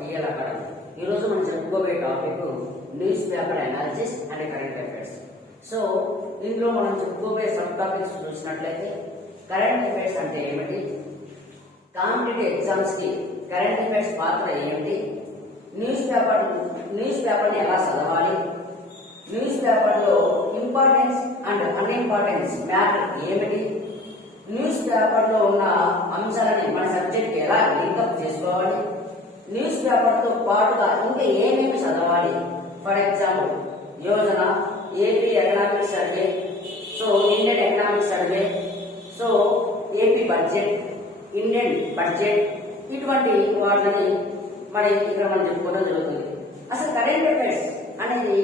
DL academy. ఈరోజు మనం చెప్పుకోబోయే topic news paper analysis and current affairs. So ఇందులో మనం చెప్పుకోబోయే సబ్ టాపిక్స్ చూసినట్లయితే కరెంట్ అఫైర్స్ అంటే ఏమిటి, కాంపిటేటివ్ ఎగ్జామ్స్ కి కరెంట్ అఫైర్స్ పాత్ర ఏమిటి, న్యూస్ పేపర్ని ఎలా చదవాలి, న్యూస్ పేపర్లో ఇంపార్టెన్స్ అండ్ అన్ఇంపార్టెన్స్ మ్యాటర్ ఏమిటి, న్యూస్ పేపర్లో ఉన్న అంశాలని మన సబ్జెక్ట్ ఎలా లింకప్ చేసుకోవాలి, న్యూస్ పేపర్తో పాటుగా ఇంకా ఏమేమి చదవాలి. For example Yojana, AP economic survey, so Indian economic survey, so AP budget, Indian budget, ఇటువంటి వాటిని మరి ఇక్కడ మనం చెప్పుకోవడం జరుగుతుంది. అసలు కరెంట్ అఫైర్స్ అనేది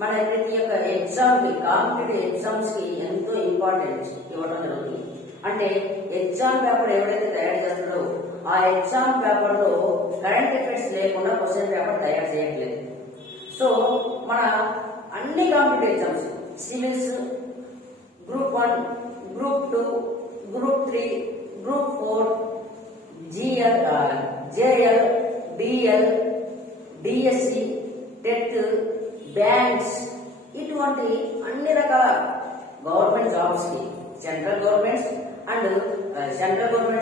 మన ప్రతి ఒక్క ఎగ్జామ్ కి, కాంపిటేటివ్ ఎగ్జామ్స్ కి ఎంతో ఇంపార్టెన్స్ ఇవ్వడం జరుగుతుంది. అంటే ఎగ్జామ్ పేపర్ ఎవరైతే తయారు చేస్తారో ఆ ఎగ్జామ్ పేపర్ లో కరెంట్ అఫైర్స్ లేకుండా క్వశ్చన్ పేపర్ తయారు చేయట్లేదు. సో మన అన్ని competitive exams, civils, group 1, group 2, group 3, group 4, GL, JL, BL, DSC, TET, banks, ఇటువంటి అన్ని రకాల గవర్నమెంట్ జాబ్స్ కి, సెంట్రల్ గవర్నమెంట్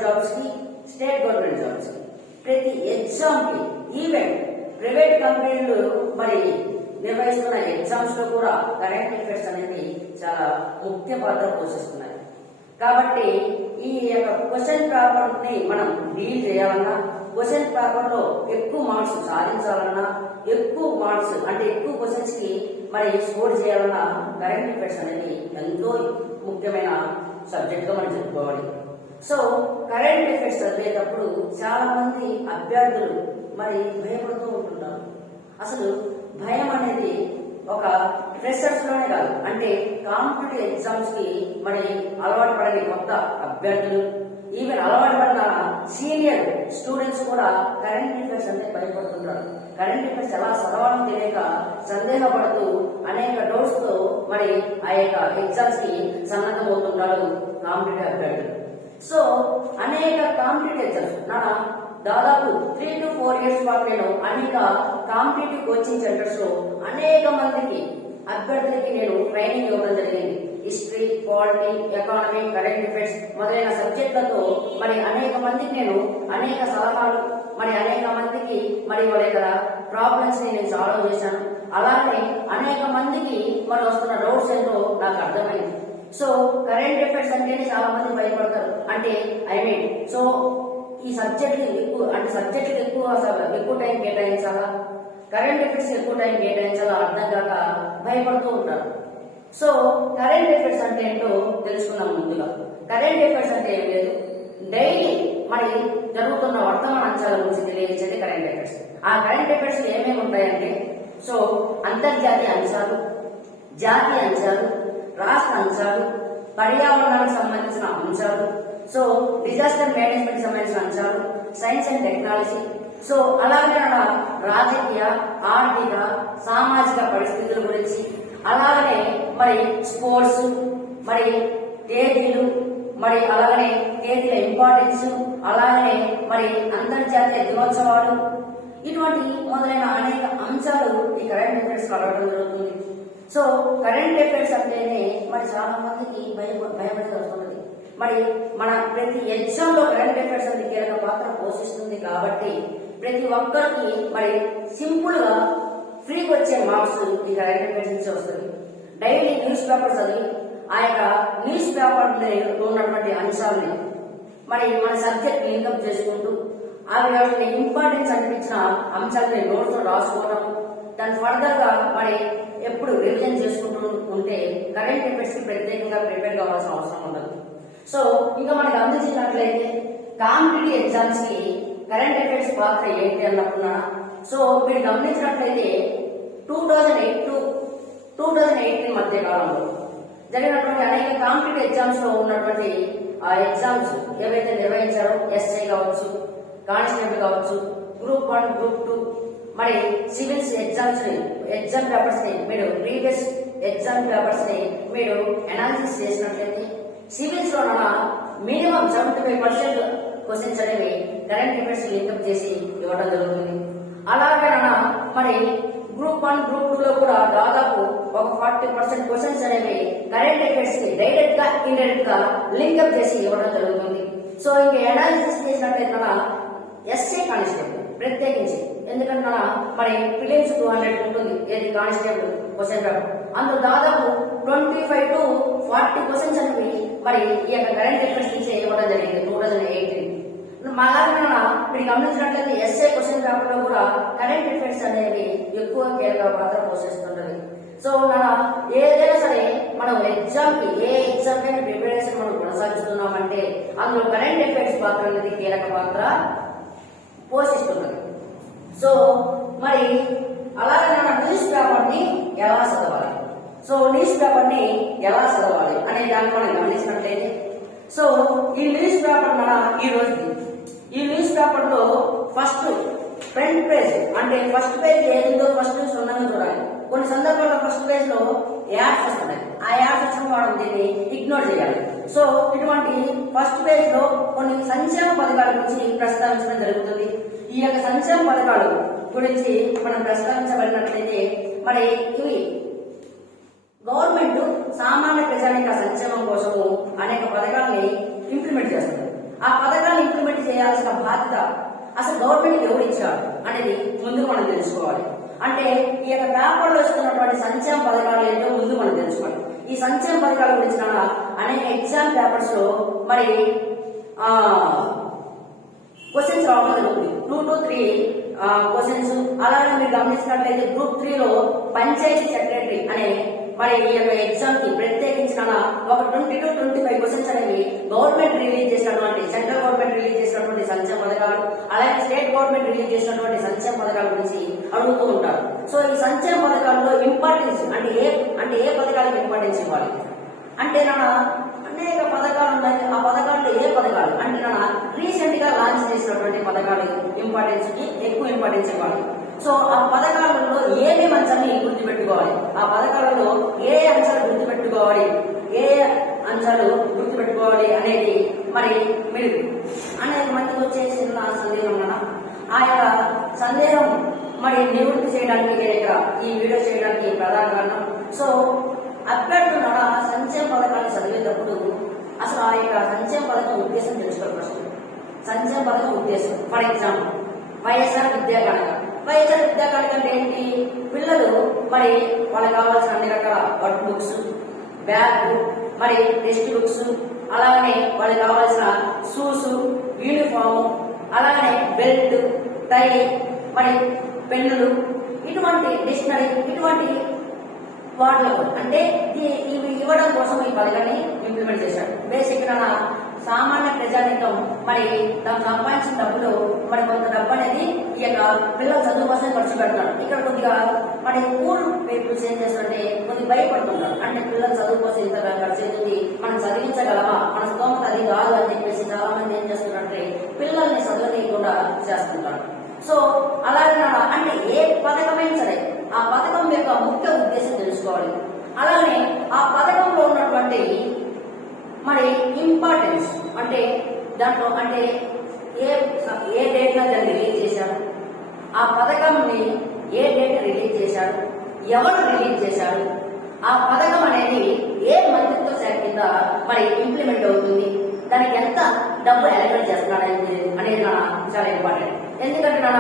జాబ్స్ కి, స్టేట్ గవర్నమెంట్ జాబ్స్ కి, ప్రతి ఎగ్జామ్ కి, ఈవెన్ ప్రైవేట్ కంపెనీలు మరి నిర్వహిస్తున్న ఎగ్జామ్స్ లో కూడా కరెంట్ అఫైర్స్ అనేది చాలా ముఖ్య పాత్ర పోషిస్తున్నాయి. కాబట్టి ఈ యొక్క క్వశ్చన్ పేపర్ ని మనం డీల్ చేయాలన్నా, క్వశ్చన్ పేపర్ లో ఎక్కువ మార్క్స్ సాధించాలన్నా, ఎక్కువ మార్క్స్ అంటే ఎక్కువ క్వశ్చన్స్ కి మరి స్కోర్ చేయాలన్నా కరెంట్ అఫైర్స్ అనేది ఎంతో ముఖ్యమైన సబ్జెక్ట్ గా మనం చెప్పుకోవాలి. సో కరెంట్ అఫైర్స్ చదివేటప్పుడు చాలా మంది అభ్యర్థులు మరి భయపడుతూ ఉంటుంటారు. అసలు భయం అనేది ఒక ఫ్రెషర్స్ లోనే కాదు, అంటే కాంపిటేటివ్ ఎగ్జామ్స్ కి మరి అలవాటు పడని కొత్త అభ్యర్థులు, ఈవెన్ అలవాటు పడిన సీనియర్ స్టూడెంట్స్ కూడా కరెంట్ అఫైర్స్ అంటే భయపడుతుంటారు. కరెంట్ అఫైర్స్ ఎలా చదవాలని తెలియక సందేహపడుతూ అనేక డౌట్స్ తో మరి ఆ యొక్క ఎగ్జామ్స్ కి సన్నద్ధమవుతుంటారు కాంపిటేటివ్ అభ్యర్థులు. సో అనేక కాంపిటేటివ్ ఎగ్జామ్స్ దాదాపు 3 to 4 years పాటు నేను అనేక కాంపిటేటివ్ కోచింగ్ సెంటర్స్ లో అనేక మందికి అభ్యర్థులకి నేను ట్రైనింగ్ ఇవ్వడం జరిగింది. History, polity, economy, current affairs మొదలైన సబ్జెక్టులతో మరి అనేక మందికి నేను అనేక సలహాలు, మరి అనేక మందికి మరి వాళ్ళ యొక్క ప్రాబ్లమ్స్ ని నేను సాల్వ్ చేశాను. అలాగే అనేక మందికి మరి వస్తున్న డౌట్స్ ఏంటో నాకు అర్థమైంది. సో కరెంట్ అఫైర్స్ అంటేనే చాలా మంది భయపడతారు. అంటే సో ఈ సబ్జెక్ట్ ఎక్కువ, అంటే సబ్జెక్ట్ ఎక్కువ టైం కేటాయించాలా, కరెంట్ అఫైర్స్ ఎక్కువ టైం కేటాయించాలా అర్థం కాక భయపడుతూ ఉంటారు. సో కరెంట్ అఫైర్స్ అంటే ఏంటో తెలుసుకుందాం. ముందుగా కరెంట్ అఫైర్స్ అంటే ఏం లేదు, డైలీ మరి జరుగుతున్న వర్తమాన అంశాల గురించి తెలియజేసేది కరెంట్ అఫైర్స్. ఆ కరెంట్ అఫైర్స్ ఏమేమి ఉంటాయంటే, సో అంతర్జాతీయ అంశాలు, జాతీయ అంశాలు, రాష్ట్ర అంశాలు, పర్యావరణానికి సంబంధించిన అంశాలు, సో డిజాస్టర్ మేనేజ్మెంట్ సంబంధించిన అంశాలు, సైన్స్ అండ్ టెక్నాలజీ, సో అలాగే రాజకీయ, ఆర్థిక, సామాజిక పరిస్థితుల గురించి, అలాగనే మరి స్పోర్ట్స్, మరి తేదీలు, మరి అలాగనే తేదీల ఇంపార్టెన్స్, అలాగనే మరి అంతర్జాతీయ దినోత్సవాలు, ఇటువంటి మొదలైన అనేక అంశాలు ఈ కరెంట్ అఫైర్స్ అడగడం జరుగుతుంది. సో కరెంట్ అఫైర్స్ అంటేనే మరి చాలా మందికి భయపడి వస్తుంది. మరి మన ప్రతి ఎగ్జామ్ లో కరెంట్ అఫైర్స్ అనేది కీలక పాత్ర పోషిస్తుంది. కాబట్టి ప్రతి ఒక్కరికి మరి సింపుల్ గా ఫ్రీకి వచ్చే మార్క్స్ ఈ కరెంట్ అఫైర్స్ నుంచి వస్తుంది. డైలీ న్యూస్ పేపర్ చదివి ఆ యొక్క న్యూస్ పేపర్ ఉన్నటువంటి అంశాలని మరి మన సబ్జెక్ట్ లింకప్ చేసుకుంటూ అవి వాటిని ఇంపార్టెన్స్ అనిపించిన అంశాలని నోట్స్ లో రాసుకోవడం, దాన్ని ఫర్దర్ గా మరి ఎప్పుడు రివిజన్ చేసుకుంటూ ఉంటే కరెంట్ అఫైర్స్ కి ప్రత్యేకంగా ప్రిపేర్ కావాల్సిన అవసరం ఉండదు. సో ఇంకా మనకి అందించినట్లయితే కాంపిటేటివ్ ఎగ్జామ్స్ కి కరెంట్ అఫైర్స్ పాత్ర ఏంటి అన్నప్పున్నా, సో మీరు గమనించినట్లయితే 2008 to 2018 మధ్య కాలంలో జరిగినటువంటి అనేక కాంపిటేటివ్ ఎగ్జామ్స్ లో ఉన్నటువంటి ఆ ఎగ్జామ్స్ ఏవైతే నిర్వహించారో, ఎస్ఐ కావచ్చు, కానిస్టేబుల్ కావచ్చు, గ్రూప్ 1, గ్రూప్ 2, మరి సివిల్స్ ఎగ్జామ్ పేపర్స్ ని మీరు ప్రీవియస్ ఎగ్జామ్ పేపర్స్ ని మీరు అనాలిసిస్ చేసినట్లయితే సివిల్స్ లో మినిమం 75% క్వశ్చన్స్ అనేవి కరెంట్ అఫైర్స్ లింకప్ చేసి ఇవ్వడం జరుగుతుంది. మరి గ్రూప్ 1 గ్రూప్ 2 లో కూడా దాదాపు ఒక 40% క్వశ్చన్స్ అనేవి కరెంట్ అఫైర్స్ కి డైరెక్ట్ గా ఇండైరెక్ట్ గా లింక్అప్ చేసి ఇవ్వడం జరుగుతుంది. సో ఇంక అనాలిసిస్ చేసినట్లయితే ఎస్ఏ కానిస్టేబుల్ ప్రత్యేకించి, ఎందుకంటే మరి ప్రిలిమ్స్ 200 ఉంటుంది ఏది కానిస్టేబుల్ క్వశ్చన్ పేపర్, అందులో దాదాపు 25 to 40 క్వశ్చన్స్ అనేవి మరి ఈ యొక్క కరెంట్ అఫైర్స్ నుంచి ఇవ్వడం జరిగింది 2018. మళ్ళా మీరు గమనించినట్లయితే ఎస్ఏ క్వశ్చన్ పేపర్ లో కూడా కరెంట్ అఫైర్స్ అనేవి ఎక్కువ కీలక పాత్ర పోషిస్తుంటది. సో ఏదైనా సరే మనం ఎగ్జామ్ కి ఏ ఎగ్జామ్ కైనా ప్రిపరేషన్ మనం కొనసాగిస్తున్నామంటే అందులో కరెంట్ అఫైర్స్ పాత్ర అనేది కీలక పాత్ర పోషిస్తున్నది. సో మరి అలాగే న్యూస్ పేపర్ ని ఎలా చదవాలి, సో న్యూస్ పేపర్ ని ఎలా చదవాలి అనే దాన్ని మనం గమనించినట్లయితే, సో ఈ న్యూస్ పేపర్ ఈ న్యూస్ పేపర్ లో ఫస్ట్ ఫ్రంట్ పేజ్ అంటే ఫస్ట్ పేజ్ ఏదో ఫస్ట్ సున్నంగా చూడాలి. కొన్ని సందర్భాల్లో ఫస్ట్ పేజ్ లో యాడ్స్ వస్తున్నాయి, ఆ యాడ్స్ వచ్చిన వాడు దీన్ని ఇగ్నోర్ చేయాలి. సో ఇటువంటి ఫస్ట్ పేజ్ లో కొన్ని సంక్షేమ పథకాల గురించి ప్రస్తావించడం జరుగుతుంది. ఈ యొక్క సంక్షేమ పథకాలు గురించి మనం ప్రస్తావించబడినట్లయితే మరి ఇవి గవర్నమెంట్ సామాన్య ప్రజానిక సంక్షేమం కోసము అనేక పథకాలని ఇంప్లిమెంట్ చేస్తుంది. ఆ పథకాన్ని ఇంప్లిమెంట్ చేయాల్సిన బాధ్యత అసలు గవర్నమెంట్ ఎవరు ఇచ్చారు అనేది ముందు మనం తెలుసుకోవాలి. అంటే ఈ యొక్క పేపర్లో వస్తున్నటువంటి సంక్షేమ పథకాలు ఏంటో ముందు మనం తెలుసుకోవాలి. ఈ సంక్షేమ పథకాల గురించి అనేక ఎగ్జామ్ పేపర్స్ లో మరి క్వశ్చన్స్ రావడం జరుగుతుంది. 2 to 3 క్వశ్చన్స్. అలాగే మీరు గమనించినట్లయితే గ్రూప్ 3 లో పంచాయతీ సెక్రటరీ అనే మరి ఈ యొక్క ఎగ్జామ్ కి ప్రత్యేకించిన ఒక 20 to 25 క్వశ్చన్స్ అనేవి గవర్నమెంట్ రిలీజ్ చేసినటువంటి, సెంట్రల్ గవర్నమెంట్ రిలీజ్ చేసినటువంటి సంక్షేమ పథకాలు, అలాగే స్టేట్ గవర్నమెంట్ రిలీజ్ చేసినటువంటి సంక్షేమ పథకాల గురించి అడుగుతూ ఉంటారు. సో ఈ సంక్షేమ పథకాల్లో ఇంపార్టెన్స్ అంటే ఏ పథకాలకు ఇంపార్టెన్స్ ఇవ్వాలి అంటే అనేక పథకాలు ఉన్నాయి. ఆ పథకాల్లో ఏ పథకాలు అంటే రీసెంట్ గా లాంచ్ చేసినటువంటి పథకాలు ఇంపార్టెన్స్ కి ఎక్కువ ఇంపార్టెన్స్ ఇవ్వాలి. సో ఆ పథకాలలో ఏమేమి అంశాన్ని గుర్తుపెట్టుకోవాలి, ఆ పథకాలలో ఏ అంశాలు గుర్తుపెట్టుకోవాలి, ఏ అంశాలు గుర్తుపెట్టుకోవాలి అనేది మరి మీరు అనేక మందికి వచ్చేసిన సందేహం ఆ యొక్క సందేహం మరి నివృత్తి చేయడానికి నేను ఈ వీడియో చేయడానికి ప్రధాన కారణం. సో అభ్యర్థుల సంక్షేమ పథకాన్ని చదివేటప్పుడు అసలు ఆ యొక్క సంక్షేమ పథకం ఉద్దేశం తెలుసుకోవాలి. ఫస్ట్ సంక్షేమ పథకం ఉద్దేశం, ఫర్ ఎగ్జాంపుల్ వైఎస్ఆర్ విద్యా కానుక. వైఎస్ఆర్ విద్యా కానుక అంటే ఏంటి? పిల్లలు మరి వాళ్ళకి కావాల్సిన అన్ని రకాల వర్క్ బుక్స్, బ్యాగ్, మరి టెక్స్ట్ బుక్స్, అలాగనే వాళ్ళకి కావాల్సిన షూస్, యూనిఫామ్, అలాగనే బెల్ట్, టై, మరి పెన్నులు, ఇటువంటి డిక్షనరీ, ఇటువంటి వాటిలో అంటే ఇవి ఇవ్వడం కోసం ఈ పథకాన్ని ఇంప్లిమెంట్ చేశాడు. బేసిక్ గా సామాన్య ప్రజానికం మరి తను సంపాదించిన డబ్బులు మరి కొంత డబ్బు అనేది ఈ యొక్క పిల్లల చదువు కోసం ఖర్చు పెడతారు. ఇక్కడ కొద్దిగా మరి పూర్ పీపుల్స్ ఏం చేస్తారంటే కొద్దిగా భయపడుతుంటారు. అంటే పిల్లల చదువు కోసం ఇంత ఖర్చు అవుతుంది, మనం చదివించగలమా, మన స్తోమత అది కాదు అని చెప్పేసి చాలా మంది ఏం చేస్తున్నారంటే పిల్లల్ని చదవనీయకుండా చేస్తుంటారు. సో అలాగే అంటే ఏ పథకమైనా సరే ఆ పథకం యొక్క ముఖ్య ఉద్దేశం తెలుసుకోవాలి. అలానే ఆ పథకంలో ఉన్నటువంటి మరి ఇంపార్టెన్స్ అంటే దాంట్లో అంటే ఏ డేట్ లో దాన్ని రిలీజ్ చేశారు, ఆ పథకంని ఏ డేట్ రిలీజ్ చేశారు, ఎవరు రిలీజ్ చేశారు, ఆ పథకం అనేది ఏ మంత్రిత్వ శాఖ కింద మరి ఇంప్లిమెంట్ అవుతుంది, దానికి ఎంత డబ్బు అలొకేట్ చేస్తున్నాడు అనేది చాలా ఇంపార్టెంట్. ఎందుకంటే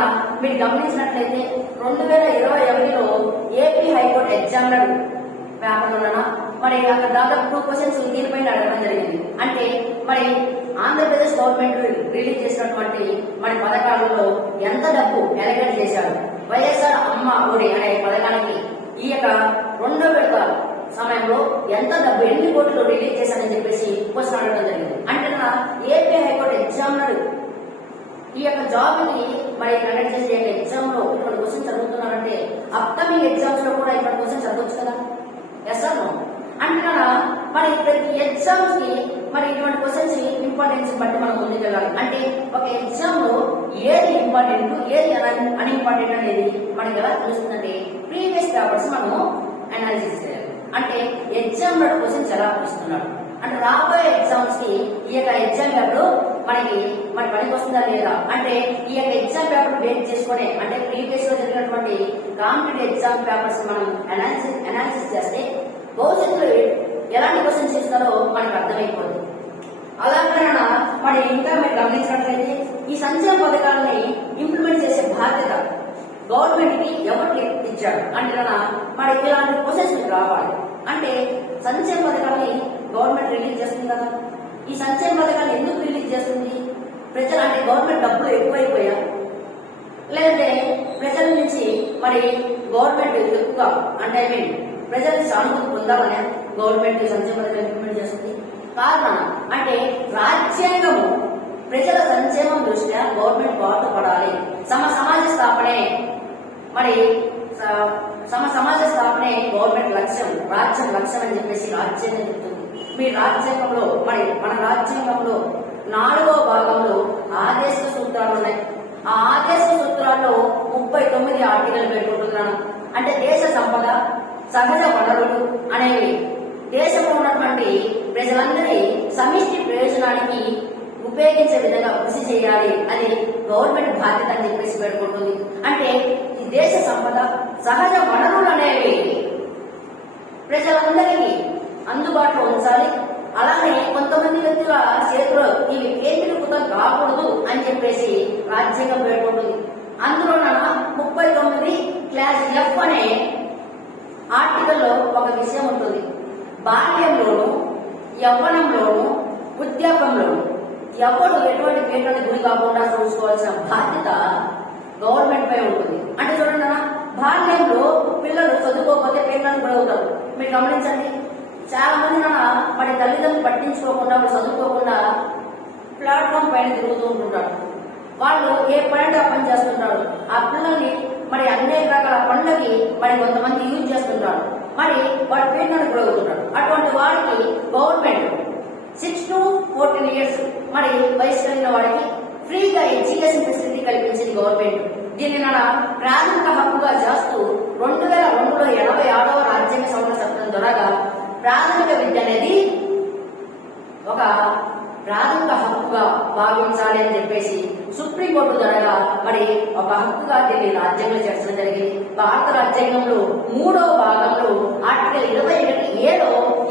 మీరు గమనించినట్లయితే 2021లో ఏపీ హైకోర్టు ఎగ్జామినర్ పేపర్ మరి అక్కడ దాదాపు 2 క్వశ్చన్స్ దీనిపైన అడగడం జరిగింది. అంటే మరి ఆంధ్రప్రదేశ్ గవర్నమెంట్ రిలీజ్ చేసినటువంటి మరి పథకాలలో ఎంత డబ్బు అలొకేట్ చేశారు, వైఎస్ఆర్ అమ్మ ఒడి అనే పథకానికి ఈ యొక్క 2వ విడత సమయంలో ఎంత డబ్బు, ఎన్ని కోట్లు రిలీజ్ చేశారని చెప్పేసి క్వశ్చన్ అడగడం జరిగింది. అంటే ఏపీ హైకోర్టు ఎగ్జామినర్ ఈ యొక్క జాబ్ ని మరి కండక్ట్ చేసే ఎగ్జామ్ లో ఇటువంటి క్వశ్చన్ చదువుతున్నారంటే అప్కమింగ్ ఎగ్జామ్స్ లో కూడా ఇటువంటి క్వశ్చన్ చదవచ్చు కదా. Yes or no? అంటే మరి ప్రతి ఎగ్జామ్స్ కి మరి ఇటువంటి క్వశ్చన్స్ ఇంపార్టెన్స్ బట్టి మనం ముందుకెళ్ళాలి. అంటే ఒక ఎగ్జామ్ లో ఏది ఇంపార్టెంట్ ఏది అన్ఇంపార్టెంట్ అనేది మనకి ఎలా తెలుస్తుందంటే ప్రీవియస్ పేపర్స్ మనము అనాలిసిస్ చేయాలి. అంటే ఎగ్జామ్ లో క్వశ్చన్స్ ఎలా ఇస్తున్నాడు అంటే రాబోయే ఎగ్జామ్స్ కి ఈ యొక్క ఎగ్జామ్ పేపర్ మనకి పనికి వస్తుందా లేదా అంటే ఈ యొక్క ఎగ్జామ్ పేపర్ బేస్ చేసుకునే అంటే ప్రీవియస్ లో జరిగినటువంటి కాంపిటేటివ్ ఎగ్జామ్ పేపర్స్ మనం అనాలిసిస్ చేస్తే భవిష్యత్తులో ఎలాంటి క్వశ్చన్స్ ఇస్తారో మనకు అర్థమైపోతుంది. అలాగే ఇంకా మీరు గమనించినట్లయితే ఈ సంక్షేమ పథకాలని ఇంప్లిమెంట్ చేసే బాధ్యత గవర్నమెంట్ కి ఎవరికి ఇచ్చాడు అంటే ఇలాంటి క్వశ్చన్స్ మీకు రావాలి. అంటే సంక్షేమ పథకాన్ని గవర్నమెంట్ రిలీజ్ చేస్తుంది కదా, ఈ సంక్షేమ పథకాన్ని ఎందుకు రిలీజ్ చేస్తుంది? ప్రజలు అంటే గవర్నమెంట్ డబ్బులు ఎక్కువైపోయా, లేదంటే ప్రజల నుంచి గవర్నమెంట్ ఎక్కువగా అంటే ప్రజల్ని సానుభూతి పొందాలనే గవర్నమెంట్ సంక్షేమ పథకాలు ఇంప్లిమెంట్ చేస్తుంది. కారణం అంటే రాజ్యాంగము ప్రజల సంక్షేమం దృష్ట్యా గవర్నమెంట్ పాటుపడాలి. సమాజ స్థాపనే సమాజ స్థాపనే గవర్నమెంట్ లక్ష్యం, రాజ్యం లక్ష్యం అని చెప్పేసి రాజ్యాంగం చెప్తుంది. మీ రాజ్యాంగంలో మన రాజ్యాంగంలో 4వ భాగంలో ఆదేశ సూత్రాలు ఉన్నాయి. ఆ ఆదేశ సూత్రాల్లో 39 ఆర్టికల్ పెట్టుకుంటున్నాను. అంటే దేశ సంపద, సహజ వనరులు అనేవి దేశంలో ఉన్నటువంటి ప్రజలందరి సమిష్టి ప్రయోజనానికి ఉపయోగించే విధంగా కృషి చేయాలి అని గవర్నమెంట్ బాధ్యత అని చెప్పేసి పేర్కొంటుంది. అంటే ఈ దేశ సంపద, సహజ వనరులు అనేవి ప్రజలందరికీ అందుబాటులో ఉంచాలి. అలానే కొంతమంది వ్యక్తుల చేతిలో ఇవి కేంద్రీకృతం కాకూడదు అని చెప్పేసి రాజ్యాంగం పేర్కొంటుంది. అందులో 39 క్లాస్ F అనే ఆర్టికల్లో ఒక విషయం ఉంటుంది. బాల్యంలోను, యవ్వనంలోను, వృద్ధాప్యంలోను ఎవరు ఎటువంటి పేటకు గురి కాకుండా చూసుకోవాల్సిన బాధ్యత గవర్నమెంట్ పై ఉంటుంది. అంటే చూడండి బాల్యంలో పిల్లలు చదువుకోకపోతే పేటలకు గురవుతారు. మీరు గమనించండి, చాలా మంది తల్లిదండ్రులు పట్టించుకోకుండా చదువుకోకుండా ప్లాట్ఫామ్ పైన తిరుగుతూ ఉంటుంటారు. వాళ్ళు ఏ పని ఆ పని చేస్తుంటారు. ఆ పిల్లల్ని అనేక రకాల పనులకి కొంతమంది యూజ్ చేస్తుంటారు. వాడు పేటలకు గురవుతుంటారు. అటువంటి వాడికి గవర్నమెంట్ 6 to 14 years వయసు కలిగిన వాడికి ఫ్రీగా ఎడ్యుకేషన్ ఫెసిలిటీ కల్పించింది గవర్నమెంట్. దీన్ని ప్రాథమిక హక్కుగా చేస్తూ 2002లో 86వ రాజ్యాంగ సవరణ చట్టం ద్వారా ప్రాథమిక విద్య అనేది ఒక ప్రాథమిక హక్కుగా భావించాలి అని చెప్పేసి సుప్రీంకోర్టు ద్వారా ఒక హక్కుగా దీన్ని రాజ్యాంగంలో చేర్చడం జరిగింది. భారత రాజ్యాంగంలో 3వ భాగంలో ఆర్టికల్ 21A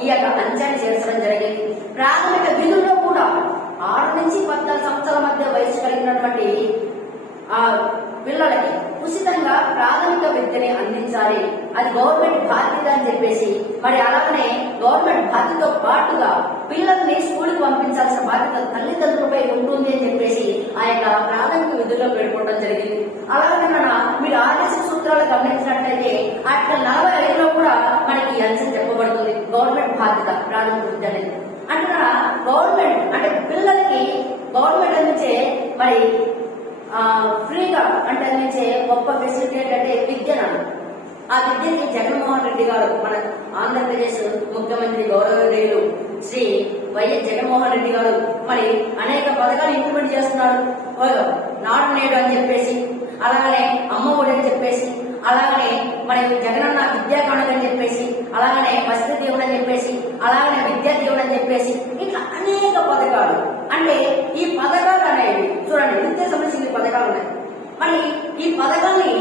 ఈ యొక్క అంశాన్ని చేర్చడం జరిగింది. ప్రాథమిక విధుల్లో కూడా 6 నుంచి 14 సంవత్సరాల మధ్య వయసు కలిగినటువంటి పిల్లలకి ఉచితంగా ప్రాథమిక విద్యని అందించాలి. అది గవర్నమెంట్ బాధ్యత అని చెప్పేసి అలాగనే గవర్నమెంట్ బాధ్యతతో పాటుగా పిల్లల్ని స్కూల్కి పంపించాల్సిన బాధ్యత తల్లిదండ్రులపై ఉంటుంది అని చెప్పేసి ఆ యొక్క ప్రాథమిక విధుల్లో పేర్కొనడం జరిగింది. అలాగే మీరు ఆదేశ సూత్రాలు గమనించినట్లయితే ఆర్టికల్ 45లో కూడా ఈ అంశం చెప్పబడుతుంది. గవర్నమెంట్ బాధ్యత ప్రాథమిక విద్య అనేది అంటే గవర్నమెంట్ అంటే పిల్లలకి గవర్నమెంట్ అందించే ఫ్రీగా అంటే అందించే గొప్ప ఫెసిలిటీ ఏంటంటే విద్యను. ఆ విద్యకి జగన్మోహన్ రెడ్డి గారు మన ఆంధ్రప్రదేశ్ ముఖ్యమంత్రి గౌరవనీయులు శ్రీ వైఎస్ జగన్మోహన్ రెడ్డి గారు అనేక పథకాలు ఇంప్లిమెంట్ చేస్తున్నారు. నాడు నేడు అని చెప్పేసి, అలాగనే అమ్మ ఒడి అని చెప్పేసి, అలాగనే జగనన్న విద్యా కానుక అని చెప్పేసి, అలాగనే వసతి దేవుడు అని చెప్పేసి, అలాగనే విద్యా దేవుడు అని చెప్పేసి ఇట్లా అనేక పథకాలు. అంటే ఈ పథకాలు అనేవి చూడండి విద్యా సంబంధించిన పథకాలు ఉన్నాయి. ఈ పథకాన్ని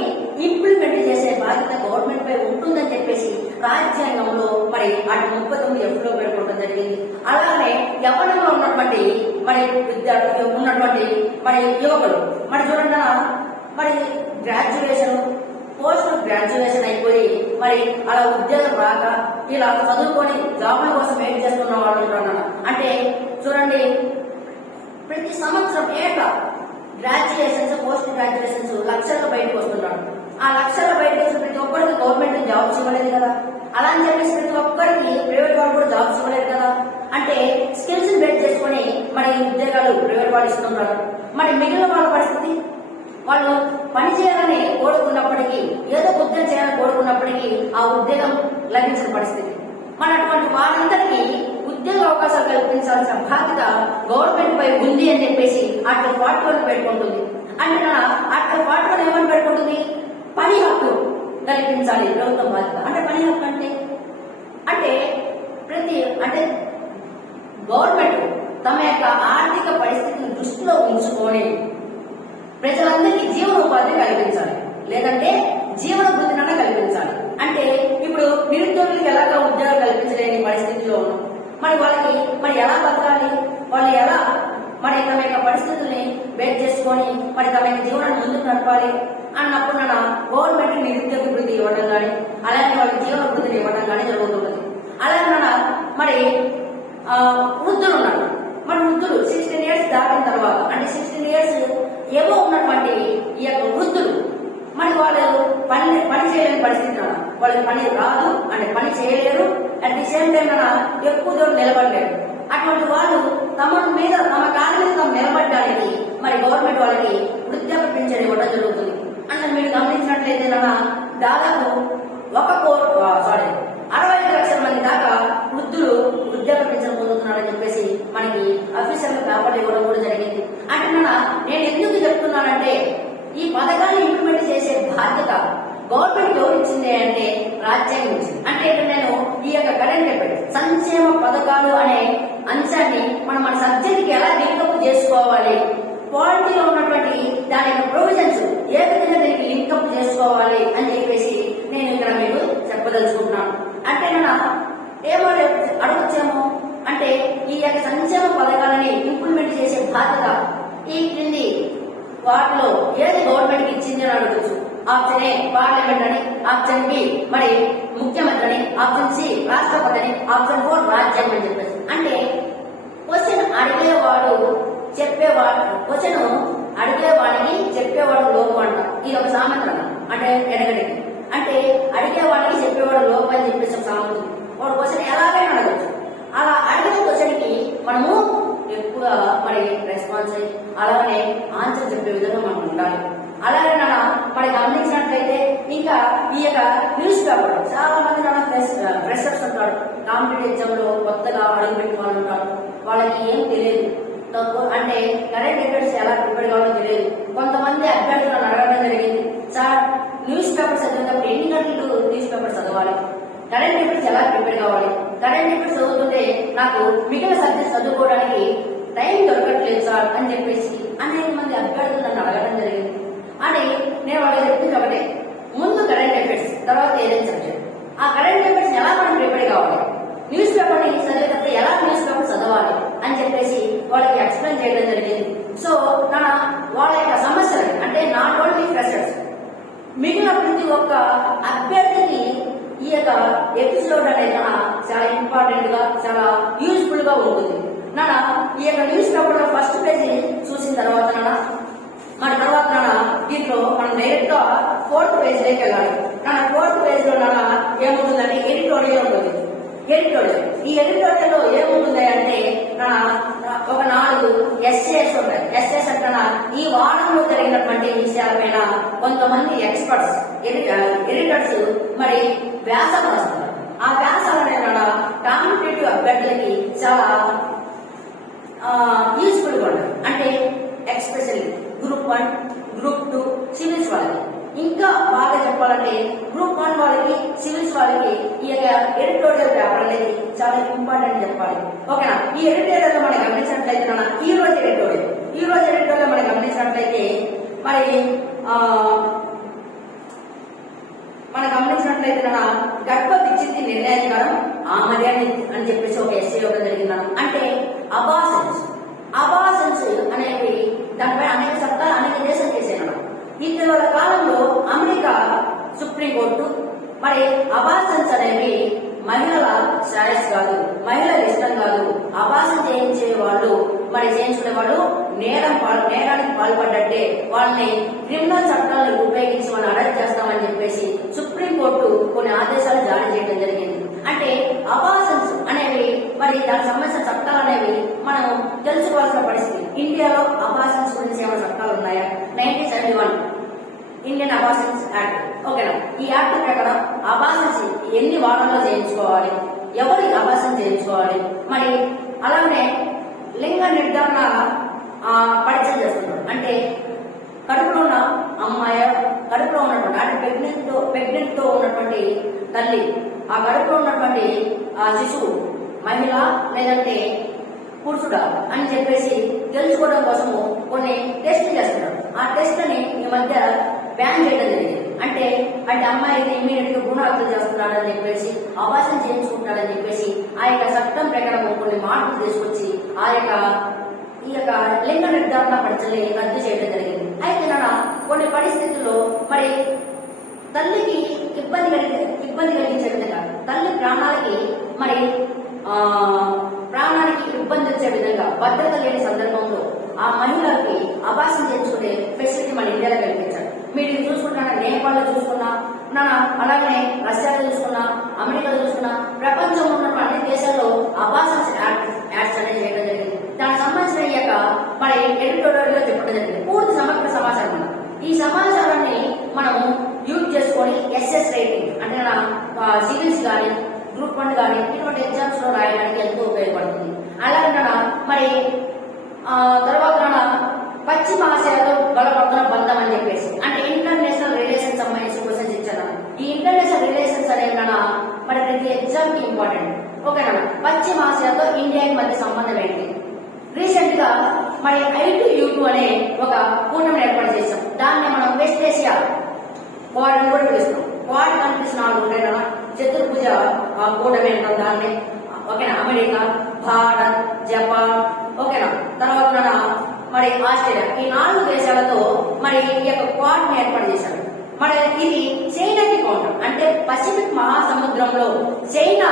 ఇంప్లిమెంట్ చేసే బాధ్యత గవర్నమెంట్ పై ఉంటుందని చెప్పేసి రాజ్యాంగంలో 39Fలో పేర్కొనడం జరిగింది. అలాగే యవ్వనంలో ఉన్నటువంటి విద్యార్థులు ఉన్నటువంటి యువకులు చూడండి గ్రాడ్యుయేషన్, పోస్ట్ గ్రాడ్యుయేషన్ అయిపోయి అలా ఉద్యోగం రాక ఇలా చదువుకొని జాబుల కోసం వెయిట్ చేస్తున్న వాళ్ళు ఉంటున్నారు. అంటే చూడండి ప్రతి సంవత్సరం గ్రాడ్యుయేషన్స్, పోస్ట్ గ్రాడ్యుయేషన్స్ లక్షల్లో బయటకు వస్తున్నాడు. ఆ లక్షల్లో బయటకు వచ్చిన ప్రతి ఒక్కరికి గవర్నమెంట్ జాబ్స్ ఇవ్వలేదు కదా. అలా అని చెప్పేసి ప్రతి ఒక్కరికి ప్రైవేట్ వాళ్ళు కూడా జాబ్స్ ఇవ్వలేదు కదా. అంటే స్కిల్స్ బేస్ చేసుకుని ఉద్యోగాలు ప్రైవేట్ వాళ్ళు ఇస్తున్నారు. మిగిలిన వాళ్ళ పరిస్థితి, వాళ్ళు పని చేయాలని కోరుకున్నప్పటికీ, ఏదో ఉద్యోగం చేయాలని కోరుకున్నప్పటికీ ఆ ఉద్యోగం లభించిన పరిస్థితి. అటువంటి వారందరికీ ఉద్యోగ అవకాశాలు కల్పించాల్సిన బాధ్యత గవర్నమెంట్ పై ఉంది అని చెప్పేసి ఆర్టికల్ 41 పెట్టుకుంటుంది. అంటే ఆర్టికల్ 41 ఏమని పెట్టుకుంటుంది? పని హక్కు కల్పించాలి ప్రభుత్వం బాధ్యత. అంటే పని హక్కు అంటే ప్రతి గవర్నమెంట్ తమ యొక్క ఆర్థిక పరిస్థితిని దృష్టిలో ఉంచుకొని ప్రజలందరికీ జీవనోపాధి కల్పించాలి, లేదంటే జీవన భృతినైనా కల్పించాలి. అంటే ఇప్పుడు నిరుద్యోగులకు ఎలాగా ఉద్యోగాలు కల్పించలేని పరిస్థితిలో ఉన్నాం. మరి వాళ్ళకి మరి ఎలా బతకాలి, వాళ్ళు ఎలా మరి తమ యొక్క పరిస్థితుల్ని బేస్ చేసుకొని మరి తమ యొక్క జీవనాన్ని ముందుకు నడపాలి అన్నప్పుడు గవర్నమెంట్ నిరుద్యోగ వృద్ధి ఇవ్వడం కానీ, అలాగే వాళ్ళకి జీవన వృద్ధిని ఇవ్వడం కానీ జరుగుతుంటుంది. అలాగే మరి వృద్ధులు ఉన్నారు. మరి వృద్ధులు 16 years దాటిన తర్వాత, అంటే 16 years ఏవో ఉన్నటువంటి ఈ యొక్క వృద్ధులు మరి వాళ్ళు పని చేయలేని పరిస్థితి, వాళ్ళకి పని రాదు, అంటే పని చేయలేరు. అట్ ది సేమ్ టైం ఎక్కువ దూరం నిలబడలేరు. అటువంటి వాళ్ళు తమ కాళ్ళ మీద తాము నిలబడడానికి మరి గవర్నమెంట్ వాళ్ళకి వృద్ధాప్య పింఛన్ ఇవ్వడం జరుగుతుంది. అంటే మీరు గమనించినట్లయితే దాదాపు 65 లక్షల మంది దాకా వృద్ధులు వృద్ధాప్య పింఛన్ పొందుతున్నారని చెప్పేసి మనకి అఫీషియల్ పేపర్లు ఇవ్వడం కూడా జరిగింది. అంటే నేను ఎందుకు చెప్తున్నానంటే ఈ పథకాన్ని ఇంప్లిమెంట్ చేసే బాధ్యత గవర్నమెంట్ ఎవరు ఇచ్చింది అంటే రాజ్యాంగం ఇచ్చింది. అంటే నేను ఈ యొక్క కరెంట్ అఫైర్స్ సంక్షేమ పథకాలు అనే అంశాన్ని మన సబ్జెక్ట్కి ఎలా లింకప్ చేసుకోవాలి, పాలిటీలో ఉన్నటువంటి దాని యొక్క ప్రొవిజన్స్ ఏ విధంగా దీనికి లింకప్ చేసుకోవాలి అని చెప్పేసి నేను ఇక్కడ మీకు చెప్పదలుచుకుంటున్నాను. అంటే ఏమో అడగచ్చేమో అంటే ఈ యొక్క సంక్షేమ పథకాలని ఇంప్లిమెంట్ చేసే బాధ్యత ఈ క్రింది వాటిలో ఏది గవర్నమెంట్ ఇచ్చింది అని అడగచ్చు. ఆప్షన్ ఏ పార్లమెంట్ అని, ఆప్షన్ బి మరి ముఖ్యమంత్రి అని, ఆప్షన్ సి రాష్ట్రపతి అని, ఆప్షన్ 4 రాజ్యాంగం అని చెప్పేసి. అంటే క్వశ్చన్ అడిగేవాడు చెప్పేవాడు లోపం అంట. ఇది ఒక సామెత అంటే ఎడగడికి, అంటే అడిగేవాడికి చెప్పేవాడు లోపం అని చెప్పేసి ఒక సామెత. వాడు క్వశ్చన్ ఎలాగైనా అడగచ్చు. అలా అడిగిన క్వశ్చన్ కి మనము ఎక్కువగా మరి రెస్పాన్స్ అయ్యి అలాగే ఆన్సర్ చెప్పే విధంగా మనం ఉండాలి. అలాగే మరి గమనించినట్లయితే ఇంకా ఈ యొక్క న్యూస్ పేపర్ చాలా మంది ఫ్రెషర్స్ ఉంటారు, కాంపిటేటివ్ ఎగ్జామ్ లో కొత్తగా అడుగుపెట్టిన వాళ్ళు ఉంటారు. వాళ్ళకి ఏం తెలియదు, అంటే కరెంట్ అఫైర్స్ ఎలా ప్రిపేర్ కావాలో తెలియదు. కొంతమంది అభ్యర్థులను అడగడం జరిగింది, సార్ న్యూస్ పేపర్ చదివేటప్పుడు ఎన్ని గంటలు న్యూస్ పేపర్ చదవాలి, కరెంట్ అఫైర్స్ ఎలా ప్రిపేర్ కావాలి, కరెంట్ అఫైర్స్ చదువుతుంటే నాకు మిగిలిన సబ్జెక్ట్ చదువుకోవడానికి టైం దొరకట్లేదు సార్ అని చెప్పేసి అనేక మంది అభ్యర్థులు నన్ను అడగడం జరిగింది. అని నేను వాళ్ళకి చెప్తుంది కాబట్టి ముందు కరెంట్ అఫైర్స్, తర్వాత ఏదైనా సబ్జెక్ట్. ఆ కరెంట్ అఫైర్స్ ఎలా మనం ప్రిపేర్ కావాలి, న్యూస్ పేపర్ ని చదివేటప్పుడు ఎలా న్యూస్ పేపర్ చదవాలి అని చెప్పేసి వాళ్ళకి ఎక్స్ప్లెయిన్ చేయడం జరిగింది. సో వాళ్ళ యొక్క సమస్యలు అంటే నాట్ ఓన్లీ ఫ్రెషర్స్, మిగిలిన ప్రతి ఒక్క అభ్యర్థికి ఈ యొక్క ఎపిసోడ్ అనేది చాలా ఇంపార్టెంట్ గా చాలా యూజ్ఫుల్ గా ఉంటుంది. ఈ యొక్క న్యూస్ పేపర్ లో ఫస్ట్ పేజీ చూసిన తర్వాత మన తర్వాత దీంట్లో మనం డైరెక్ట్ గా 4th పేజీలోకి వెళ్ళాలి. 4th పేజీలో ఏముంటుందంటే ఎడిటోరియల్ ఉంటుంది. ఈ ఎడిటోరియల్ లో ఏముంటుంది అంటే ఒక 4 ఎస్ఏస్ ఉంటాయి. ఎస్ఏస్ అంటే ఈ వారంలో జరిగినటువంటి విషయాలపైన కొంతమంది ఎక్స్పర్ట్స్ ఎడిటర్స్ మరి వ్యాసాలు రాస్తారు. ఆ వ్యాసాలు అనేది కాంపిటేటివ్ అభ్యర్థులకి చాలా యూస్ఫుల్ గా ఉంటుంది. అంటే ఎక్స్పెషల్లీ గ్రూప్ 1, గ్రూప్ 2 సివిల్స్ వాళ్ళకి, ఇంకా బాగా చెప్పాలంటే గ్రూప్ 1 వాళ్ళకి, సివిల్స్ వాళ్ళకి ఈ యొక్క ఎడిటోరియల్ పేపర్ అనేది చాలా ఇంపార్టెంట్ చెప్పాలి. ఓకేనా? ఈ ఎడిటోరియల్ లో మనం గమనించినట్లయితే ఈ రోజు ఎడిటోరియల్ మనం గమనించినట్లయితే గర్భ విచ్ఛిత్తి నిర్ణయాధికారం ఆమర్యాన్ని అని చెప్పేసి ఒక ఎస్సే ఇవ్వడం జరిగింది. అంటే అబార్షన్స్ అనేవి దానిపై అనేక చట్టాలు అనేక దేశాలు చేసేయడం. ఇటీవల కాలంలో అమెరికా సుప్రీంకోర్టు మరి అబార్షన్స్ అనేవి మహిళల ఛాయిస్ కాదు, మహిళల ఇష్టం కాదు, అబార్షన్ చేయించుకునే వాళ్ళు నేరానికి పాల్పడ్డట్టే, వాళ్ళని క్రిమినల్ చట్టాలను ఉపయోగించి మనం అరెస్ట్ చేస్తామని చెప్పేసి సుప్రీంకోర్టు కొన్ని ఆదేశాలు జారీ చేయడం జరిగింది. అంటే అబార్షన్స్ అనేవి మరి దానికి సంబంధించిన చట్టాలు అనేవి మనం తెలుసుకోవాల్సిన పరిస్థితి. ఇండియాలో అబార్షన్స్ గురించి ఏమైనా చట్టాలు ఉన్నాయా? 1971 ఇండియన్ అబార్షన్స్ యాక్ట్. ఓకేనా? ఈ యాక్ట్ ప్రకారం అబార్షన్స్ ఎన్ని వారాల్లో చేయించుకోవాలి, ఎవరి అబార్షన్ చేయించుకోవాలి, మరి అలానే లింగ నిర్ధారణ పరిచయం చేస్తున్నారు. అంటే కడుపులో ఉన్న అమ్మాయి, కడుపులో ఉన్నటువంటి అంటే ప్రెగ్నెంట్ తో ఉన్నటువంటి తల్లి, ఆ కడుపులో ఉన్నటువంటి ఆ శిశువు మహిళ లేదంటే పురుషుడా అని చెప్పేసి తెలుసుకోవడం కోసము కొన్ని టెస్టులు చేస్తున్నారు. ఆ టెస్ట్లని ఈ మధ్య బ్యాన్ చేయడం జరిగింది. అంటే అమ్మాయి అయితే ఇమీడియట్ గా భ్రూణహత్య చేస్తున్నాడని చెప్పేసి, అబార్షన్ చేయించుకుంటాడని చెప్పేసి ఆ యొక్క చట్టం ప్రకారం కొన్ని మార్పులు తీసుకొచ్చి ఈ యొక్క లింగ నిర్ధారణ పరీక్షల్ని రద్దు చేయడం జరిగింది. అయితే కొన్ని పరిస్థితుల్లో మరి తల్లికి ఇబ్బంది కలిగించే విధంగా, తల్లి ప్రాణానికి ఇబ్బంది వచ్చే విధంగా భద్రత లేని సందర్భంలో ఆ మహిళలకి అబార్షన్ చేయించుకునే ఫెసిలిటీ మన ఇండియాలో కల్పించారు. మీరు ఇది చూసుకున్నా, నేపాల్లో చూసుకున్నా, అలాగే రష్యాలో చూసుకున్నా, అమెరికాలో చూసుకున్నా, ప్రపంచంలో ఉన్న అన్ని దేశాల్లో అబార్షన్ యాక్ట్స్ అనేది చేయడం జరిగింది. దానికి సంబంధించిన ఎడిటోరియల్ గా చెప్పడం జరిగింది. పూర్తి సమగ్ర సమాచారం. ఈ సమాచారాన్ని మనము యూజ్ చేసుకొని ఎస్ఎస్ రైటింగ్ అంటే సివిల్స్ కానీ, గ్రూప్ 1 కానీ ఇటువంటి ఎగ్జామ్స్ లో రాయడానికి ఎంతో ఉపయోగపడుతుంది. అలాగే తర్వాత పశ్చిమ ఆసియాతో బలపడుతున్న బంధం అని చెప్పేసి, అంటే ఇంటర్నేషనల్ రిలేషన్స్ సంబంధించి క్వశ్చన్స్ ఇచ్చాను. ఈ ఇంటర్నేషనల్ రిలేషన్స్ అనేవి ప్రతి ఎగ్జామ్ కి ఇంపార్టెంట్. ఓకేనా? పశ్చిమ ఆసియాతో ఇండియాకి మధ్య సంబంధం ఏంటి? రీసెంట్ గా I2U2 అనే ఒక కూటమిని ఏర్పాటు చేశాం. దాన్ని మనం వెస్ట్ ఏషియా క్వాడ్ కూడా పిలుస్తాం. క్వాడ్ కంట్రీస్ 4 ఉంటాయి కదా, చతుర్భుజ కూటమి అంటాం దాన్ని. ఓకేనా? అమెరికా, భారత్, జపాన్, ఓకేనా, తర్వాత ఆస్ట్రేలియా, ఈ 4 దేశాలతో ఈ యొక్క క్వాడ్ ని ఏర్పాటు చేశారు. ఇది చైనాకి కౌంటర్. అంటే పసిఫిక్ మహాసముద్రంలో చైనా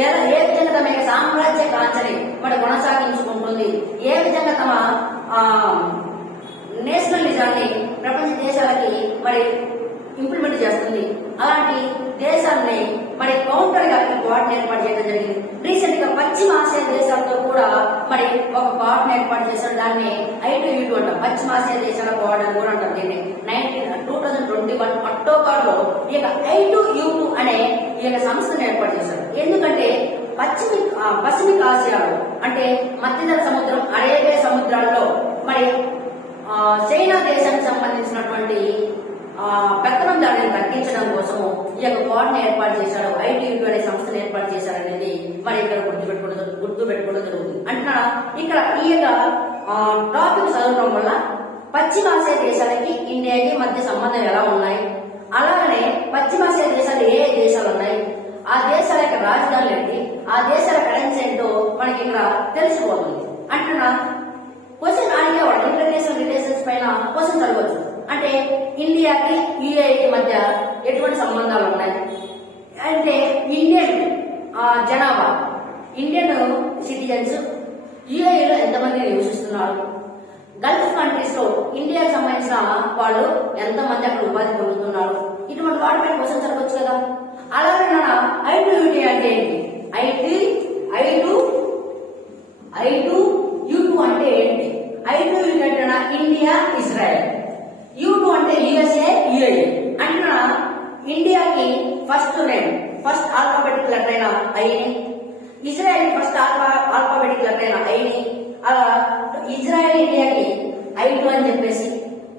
ఏ విధంగా తమ సామ్రాజ్య కాంచని కొనసాగించుకుంటుంది, ఏ విధంగా తమ నేషనలిజాన్ని ప్రపంచ దేశాలకి ఇంప్లిమెంట్ చేస్తుంది, అలాంటి దేశాన్ని కౌంటర్ గా క్వాడ్ ఏర్పాటు చేయడం జరిగింది. రీసెంట్ గా పశ్చిమ ఆసియా దేశాలతో కూడా ఒక క్వాడ్ ఏర్పాటు చేశారు. దాన్ని I2U2 అంటాం. పశ్చిమ ఆసియా దేశాల క్వాడ్ అని కూడా అంటాం. దీన్ని 2021 అక్టోబర్ లో ఈ యొక్క I2U2 అనే ఈ యొక్క సంస్థను ఏర్పాటు చేశారు. ఎందుకంటే పసిఫిక్ ఆసియాలో అంటే మధ్యధర సముద్రం, అరేబియా సముద్రాల్లో చైనా దేశానికి సంబంధించినటువంటి పెత్తనందారిని తగ్గించడం కోసం ఈ యొక్క క్వాడ్ ని ఏర్పాటు చేశారు. I2U2 అనే సంస్థను ఏర్పాటు చేశారనేది ఇక్కడ గుర్తుపెట్టుకోవడం జరుగుతుంది. ఇక్కడ ఈ యొక్క టాపిక్ చదవడం వల్ల పశ్చిమాసియా దేశాలకి ఇండియాకి మధ్య సంబంధం ఎలా ఉన్నాయి, అలాగనే పశ్చిమాసియా దేశాలు ఏ దేశాలు ఉన్నాయి, ఆ దేశాల యొక్క రాజధానులు ఏంటి, ఆ దేశాల కరెన్సీ ఏంటో ఇక్కడ తెలిసిపోతుంది. క్వశ్చన్ అడిగేవాడు ఇంటర్నేషనల్ రిలేషన్స్ పైన క్వశ్చన్ అడగవచ్చు. అంటే ఇండియాకి యుఏఈకి మధ్య ఎటువంటి సంబంధాలు ఉన్నాయి, అంటే ఇండియన్ జనాభా, ఇండియన్ సిటిజన్స్ యుఏఈలో ఎంతమంది నివసిస్తున్నారు, గల్ఫ్ కంట్రీస్ లో ఇండియాకి సంబంధించిన వాళ్ళు ఎంతమంది అక్కడ ఉపాధి పొందుతున్నారు, ఇటువంటి వాటిపై క్వశ్చన్స్ అడగవచ్చు కదా. అలాగే I2U2 అంటే ఏంటి, I2U2 అంటే ఏంటి? I2U2 అంటే ఇండియా, ఇజ్రాయెల్. U2 అంటే USA, UAE. అంటే ఇండియాకి ఫస్ట్ ఆల్ఫాబెటిక్ లెటర్ అయిన ఐని, ఇజ్రాయెల్ ఫస్ట్ ఆల్ఫాబెటిక్ లెటర్ అయిన ఐని, అలా ఇజ్రాయెల్ ఇండియాకి I2 అని చెప్పేసి,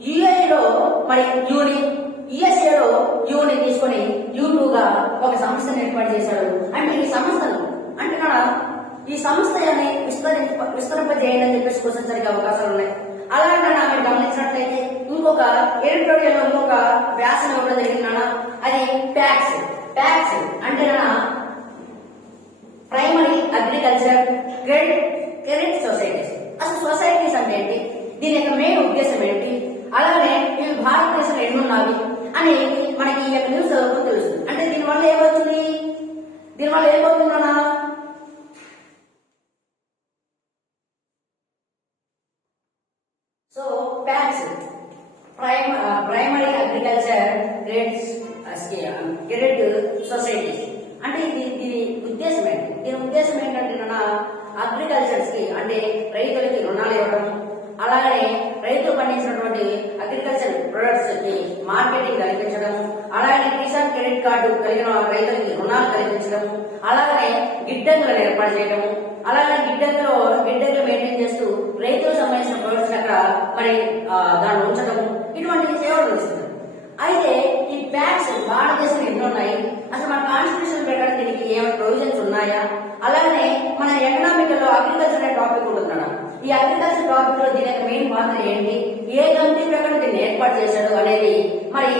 యుఏఈలో యూని, యుఎస్ఏలో యూని తీసుకొని U2 గా ఒక సంస్థను ఏర్పాటు చేశాడు. అంటే ఈ సంస్థను ఈ సంస్థని విస్తరింపజేయండి అని చెప్పేసి క్వశ్చన్ జరిగే అవకాశాలు ఉన్నాయి. అలాంటి మీరు గమనించినట్లయితే ఇంకొక ఎడిటోరియల్ లో ఇంకొక వ్యాసం ఇవ్వడం జరిగిందన్నా, అది ప్యాక్స్ అంటే ప్రైమరీ అగ్రికల్చర్ క్రెడిట్ సొసైటీస్. అసలు సొసైటీస్ అంటే ఏంటి, దీని యొక్క మెయిన్ ఉద్దేశం ఏంటి, అలాగే ఇవి భారతదేశంలో ఎన్ని ఉన్నాయి అని మనకి ఈ యొక్క న్యూస్ చదువుతూ తెలుస్తుంది. అంటే దీనివల్ల ఏమవుతుందన్నా, so PACS primary agriculture credit societies అంటే దీని ఉద్దేశం ఏంటి? దీని ఉద్దేశం ఏంటంటే అగ్రికల్చర్స్ కి అంటే రైతులకి రుణాలు ఇవ్వడం, అలాగే రైతులు పండించినటువంటి అగ్రికల్చర్ ప్రొడక్ట్స్ కి మార్కెటింగ్ కల్పించడం, అలాగే కిసాన్ క్రెడిట్ కార్డు కలిగిన రైతులకి రుణాలు కల్పించడం, అలాగే గిడ్డంగులను ఏర్పాటు చేయడము, అలాగే గిడ్డంగులు మెయింటైన్ చేస్తూ రైతులకు సంబంధించిన ప్రొడక్ట్స్ అక్కడ దాన్ని ఉంచడము, ఇటువంటి సేవలు ఇస్తుంది. అయితే ఈ ప్యాక్స్ భారతదేశంలో ఎన్ని ఉన్నాయి, అసలు మన కాన్స్టిట్యూషన్ ప్రకారం దీనికి ఏమైనా ప్రొవిజన్స్ ఉన్నాయా, అలాగే మన ఎకనామిక్ లో అగ్రికల్చర్ అనే టాపిక్ ఉంటున్నాడు. టాపిక్ లో దీని యొక్క మెయిన్ పాత్ర ఏంటి, ఏ కమిటీ ప్రకారం దీన్ని ఏర్పాటు చేశాడు అనేది మరి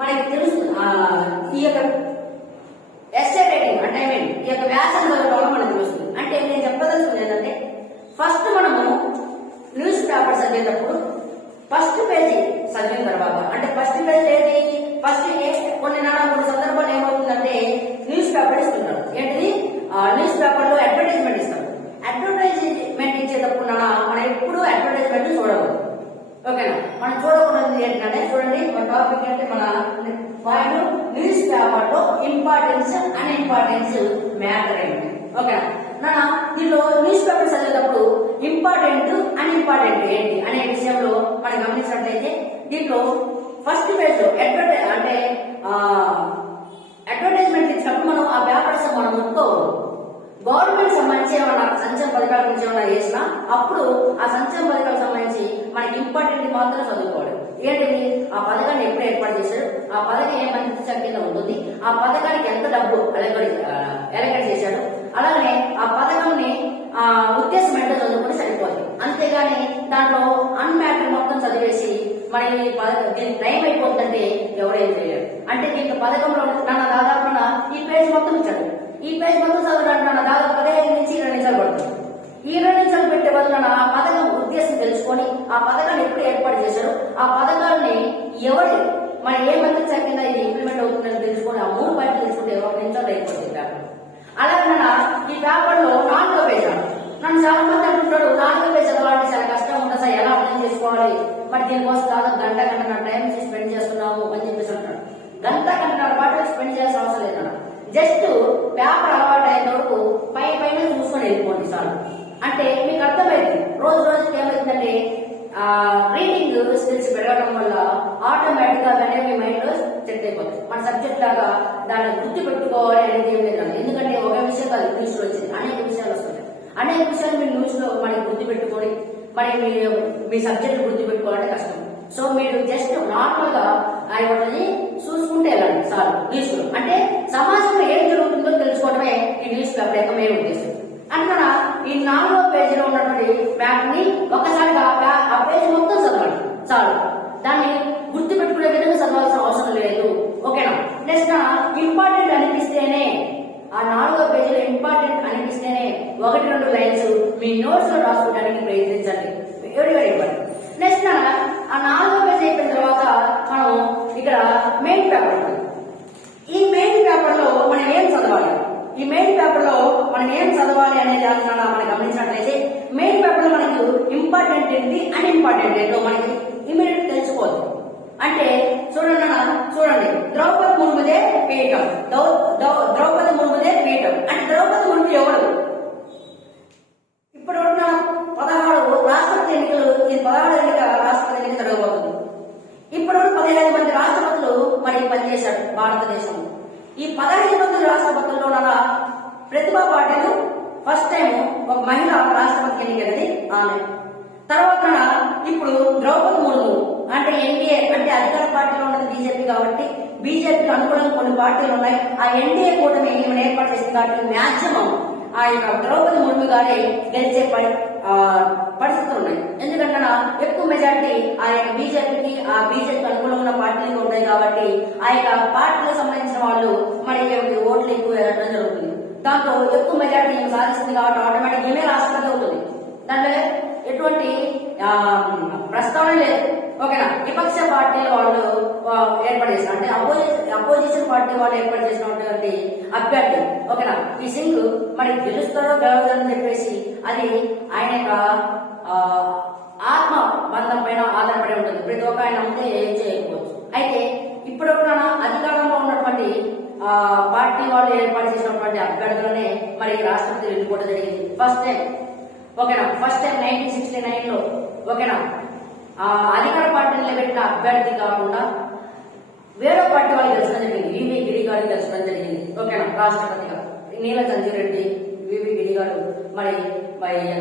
మనకి తెలుసు. ఈ యొక్క ఎస్సే రైటింగ్ అంటే ఈ యొక్క వ్యాసం చదవడం మనకు తెలుస్తుంది. అంటే నేను చెప్పదలుచుకుంది ఏంటంటే, ఫస్ట్ మనము న్యూస్ పేపర్ చదివేటప్పుడు ఫస్ట్ పేజీ చదివిన తర్వాత, అంటే ఫస్ట్ పేజ్ ఏది, ఫస్ట్ కొన్ని సందర్భాలు ఏమవుతుందంటే న్యూస్ పేపర్ ఇస్తున్నారు. ఏంటిది, న్యూస్ పేపర్ లో అడ్వర్టైజ్మెంట్ ఇస్తారు. అడ్వర్టైజ్మెంట్ ఇచ్చేటప్పుడు మనం ఎప్పుడు అడ్వర్టైజ్మెంట్ చూడకూడదు. ఓకేనా, మనం చూడకూడదు ఏంటంటే, చూడండి మన టాపిక్ అంటే మన పాయింట్ న్యూస్ పేపర్ లో ఇంపార్టెన్స్ అన్ ఇంపార్టెన్స్ మ్యాటర్ ఏంటి. ఓకేనా, దీనిలో న్యూస్ పేపర్ చదివేటప్పుడు ఇంపార్టెంట్ అన్ ఇంపార్టెంట్ ఏంటి అనే విషయంలో మనం గమనించినట్లయితే, దీంట్లో ఫస్ట్ పేజ్ లో అడ్వర్టైజ్మెంట్ ఇచ్చినప్పుడు మనం ఆ పేపర్స్ మనం ముట్టుకోవాలి. గవర్నమెంట్ సంబంధించి ఏమన్నా సంక్షేమ పథకాల గురించి ఏమన్నా చేసినా అప్పుడు ఆ సంక్షేమ పథకాలకు సంబంధించి మనకి ఇంపార్టెంట్ మాత్రం చదువుకోవాలి. ఏంటిది, ఆ పథకాన్ని ఎప్పుడు ఏర్పాటు చేశారు, ఆ పథకం ఏ మంత్రి కింద ఉంటుంది, ఆ పథకానికి ఎంత డబ్బు ఎలకేట్ చేశాడు, అలాగే ఆ పథకంని ఉద్దేశం ఏంటో చదువుకుంటే సరిపోతుంది. అంతేగాని దాంట్లో అన్మ్యాటర్ మొత్తం చదివేసి మరి దీనికి టైం అయిపోతుందంటే ఎవరేం చేయలేరు. అంటే దీనికి పథకంలో దాదాపుగా ఈ పేజ్ మొత్తం ఇచ్చాడు. ఈ పేజ్ మొత్తం చదవడానికి దాదాపు 15 నుంచి 20 నిమిషాలు పడుతుంది. ఈ 2 నిమిషాలు పెట్టే వల్ల ఆ పథకం ఉద్దేశం తెలుసుకొని ఆ పథకాన్ని ఎప్పుడు ఏర్పాటు చేశారు, ఆ పథకాన్ని ఎవరు మరి ఏ మంత్రి శాఖ కింద ఇది ఇంప్లిమెంట్ అవుతుందని తెలుసుకొని ఆ 3 పాయింట్లు తెలుసుకుంటే 1 నిమిషాలు అయిపోతుంది పేపర్. అలాగే ఈ పేపర్ లో 4వ పేజ్ నన్ను చాలా మంది అంటుంటాడు, 4వ పేజ్ చదవాలంటే చాలా కష్టం ఉంటుంది సార్, ఎలా అర్థం చేసుకోవాలి, మరి దీనికోసం దాదాపు గంట టైం స్పెండ్ చేస్తున్నాము అని చెప్పేసి అంటాడు. గంట పాటు స్పెండ్ చేయాల్సిన అవసరం లేదన్న. జస్ట్ పేపర్ అలవాటు అయిన వరకు పైన చూసుకొని వెళ్ళిపోండి చాలు. అంటే మీకు అర్థమైంది, రోజుకి ఏమవుతుందంటే రీడింగ్ స్కిల్స్ పెరగడం వల్ల ఆటోమేటిక్ గా మీ మైండ్ లో సెట్ అయిపోతుంది. మన సబ్జెక్ట్ లాగా దాన్ని గుర్తు పెట్టుకోవాలి అనేది ఏం లేదు. ఎందుకంటే ఒక విషయం కాదు, న్యూస్ లో వచ్చింది అనేక విషయాలు వస్తున్నాయి. అనేక విషయాలు మీరు న్యూస్ లో మనకి గుర్తు పెట్టుకొని మరి మీ సబ్జెక్ట్ గుర్తు పెట్టుకోవాలంటే కష్టం. సో మీరు జస్ట్ నార్మల్ గా వాటిని చూసుకుంటే వెళ్ళండి చాలు. న్యూస్ లో అంటే సమాజంలో ఏం జరుగుతుందో తెలుసుకోవడమే ఈ న్యూస్ పేపర్ యొక్క మెయిన్ ఉద్దేశం. అందుకన ఈ 4వ పేజీలో ఉన్నటువంటి మ్యాప్ ని ఒక్కసారిగా ఆ పేజ్ మొత్తం చదవండి చాలు. దాన్ని గుర్తు పెట్టుకునే విధంగా చదవాల్సిన అవసరం లేదు. ఓకేనా, నెక్స్ట్ ఇంపార్టెంట్ అనిపిస్తేనే ఆ 4వ పేజీలో ఇంపార్టెంట్ అనిపిస్తేనే 1-2 లైన్స్ మీ నోట్స్ లో రాసుకోవడానికి ప్రయత్నించండి. Very important. నెక్స్ట్ ఆ 4వ పేజీ అయిపోయిన తర్వాత మనం ఇక్కడ మెయిన్ పేపర్ ఉంటుంది. ఈ మెయిన్ పేపర్ లో మనం ఏం చదవాలి, ఈ మెయిన్ పేపర్ లో మనం ఏం చదవాలి అనేది మనం గమనించినట్లయితే, మెయిన్ పేపర్ లో మనకు ఇంపార్టెంట్ ఏంటి అన్ ఇంపార్టెంట్ ఏంటో మనకి ఇమీడియట్ తెలిసిపోతుంది. అంటే చూడండి ద్రౌపది ముర్ముదే పీఠం, ద్రౌపది ముర్ముదే పీఠం అంటే ద్రౌపది ముర్ము ఎవరు? ఇప్పుడు 16 రాష్ట్రపతి ఎన్నికలు, ఈ 16 రాష్ట్రపతి ఎన్నిక జరగబోతుంది. ఇప్పుడు 15 మంది రాష్ట్రపతులు మరి పనిచేశారు భారతదేశంలో. ఈ 15 మంది రాష్ట్రపతుల్లో ప్రతిభా పాటిల్ ఫస్ట్ టైం ఒక మహిళ రాష్ట్రపతి ఎన్నికైనది ఆమె. తర్వాత ఇప్పుడు ద్రౌపది ముర్ము అంటే ఎన్డీఏ అంటే అధికార పార్టీలో ఉన్నది బీజేపీ కాబట్టి బీజేపీకి అనుకూలంగా కొన్ని పార్టీలు ఉన్నాయి. ఆ ఎన్డీఏ కూటమి ఏర్పాటు చేసింది కాబట్టి మాక్సిమం ఆ యొక్క ద్రౌపది ముర్ము గారి గెలిచే పరిస్థితులు ఉన్నాయి. ఎందుకంటే ఎక్కువ మెజార్టీ ఆ యొక్క బీజేపీకి అనుకూలంగా ఉన్న పార్టీలు ఉన్నాయి కాబట్టి ఆ యొక్క పార్టీలకు సంబంధించిన వాళ్ళు మరి ఓట్లు ఎక్కువ వేయడం జరుగుతుంది. దాంతో ఎక్కువ మెజార్టీ సాధిస్తుంది కాబట్టి ఆటోమేటిక్ ఈమె రాష్ట్రపతి అవుతుంది. దాంట్లో ఎటువంటి ప్రస్తావన లేదు. ఓకేనా, విపక్ష పార్టీల వాళ్ళు ఏర్పాటు చేసిన అంటే అపోజిషన్ పార్టీ వాళ్ళు ఏర్పాటు చేసినటువంటి అభ్యర్థి ఓకేనా ఈ సింగ్ మరి గెలుస్తారో గెలవదని చెప్పేసి అది ఆయన యొక్క ఆత్మ బంధం పైన ఆధారపడి ఉంటుంది. ప్రతి ఒక్క ఆయన ఉంటే ఏం చేయకపోవచ్చు. అయితే ఇప్పుడు అధికారంలో ఉన్నటువంటి పార్టీ వాళ్ళు ఏర్పాటు చేసినటువంటి అభ్యర్థులనే మరి రాష్ట్రపతి వెళ్ళిపోవడం జరిగింది ఫస్ట్ టైం. ఓకేనా, ఫస్ట్ టైం 1969 లో ఓకేనా అధికార పార్టీని నిలబెట్టిన అభ్యర్థి కాకుండా వేరే పార్టీ వాళ్ళు గెలిచడం జరిగింది. వివి గిరి గారు గెలిచడం జరిగింది. ఓకేనా, రాష్ట్రపతిగా నీల సంజయ్ రెడ్డి వివి గిరి గారు మరి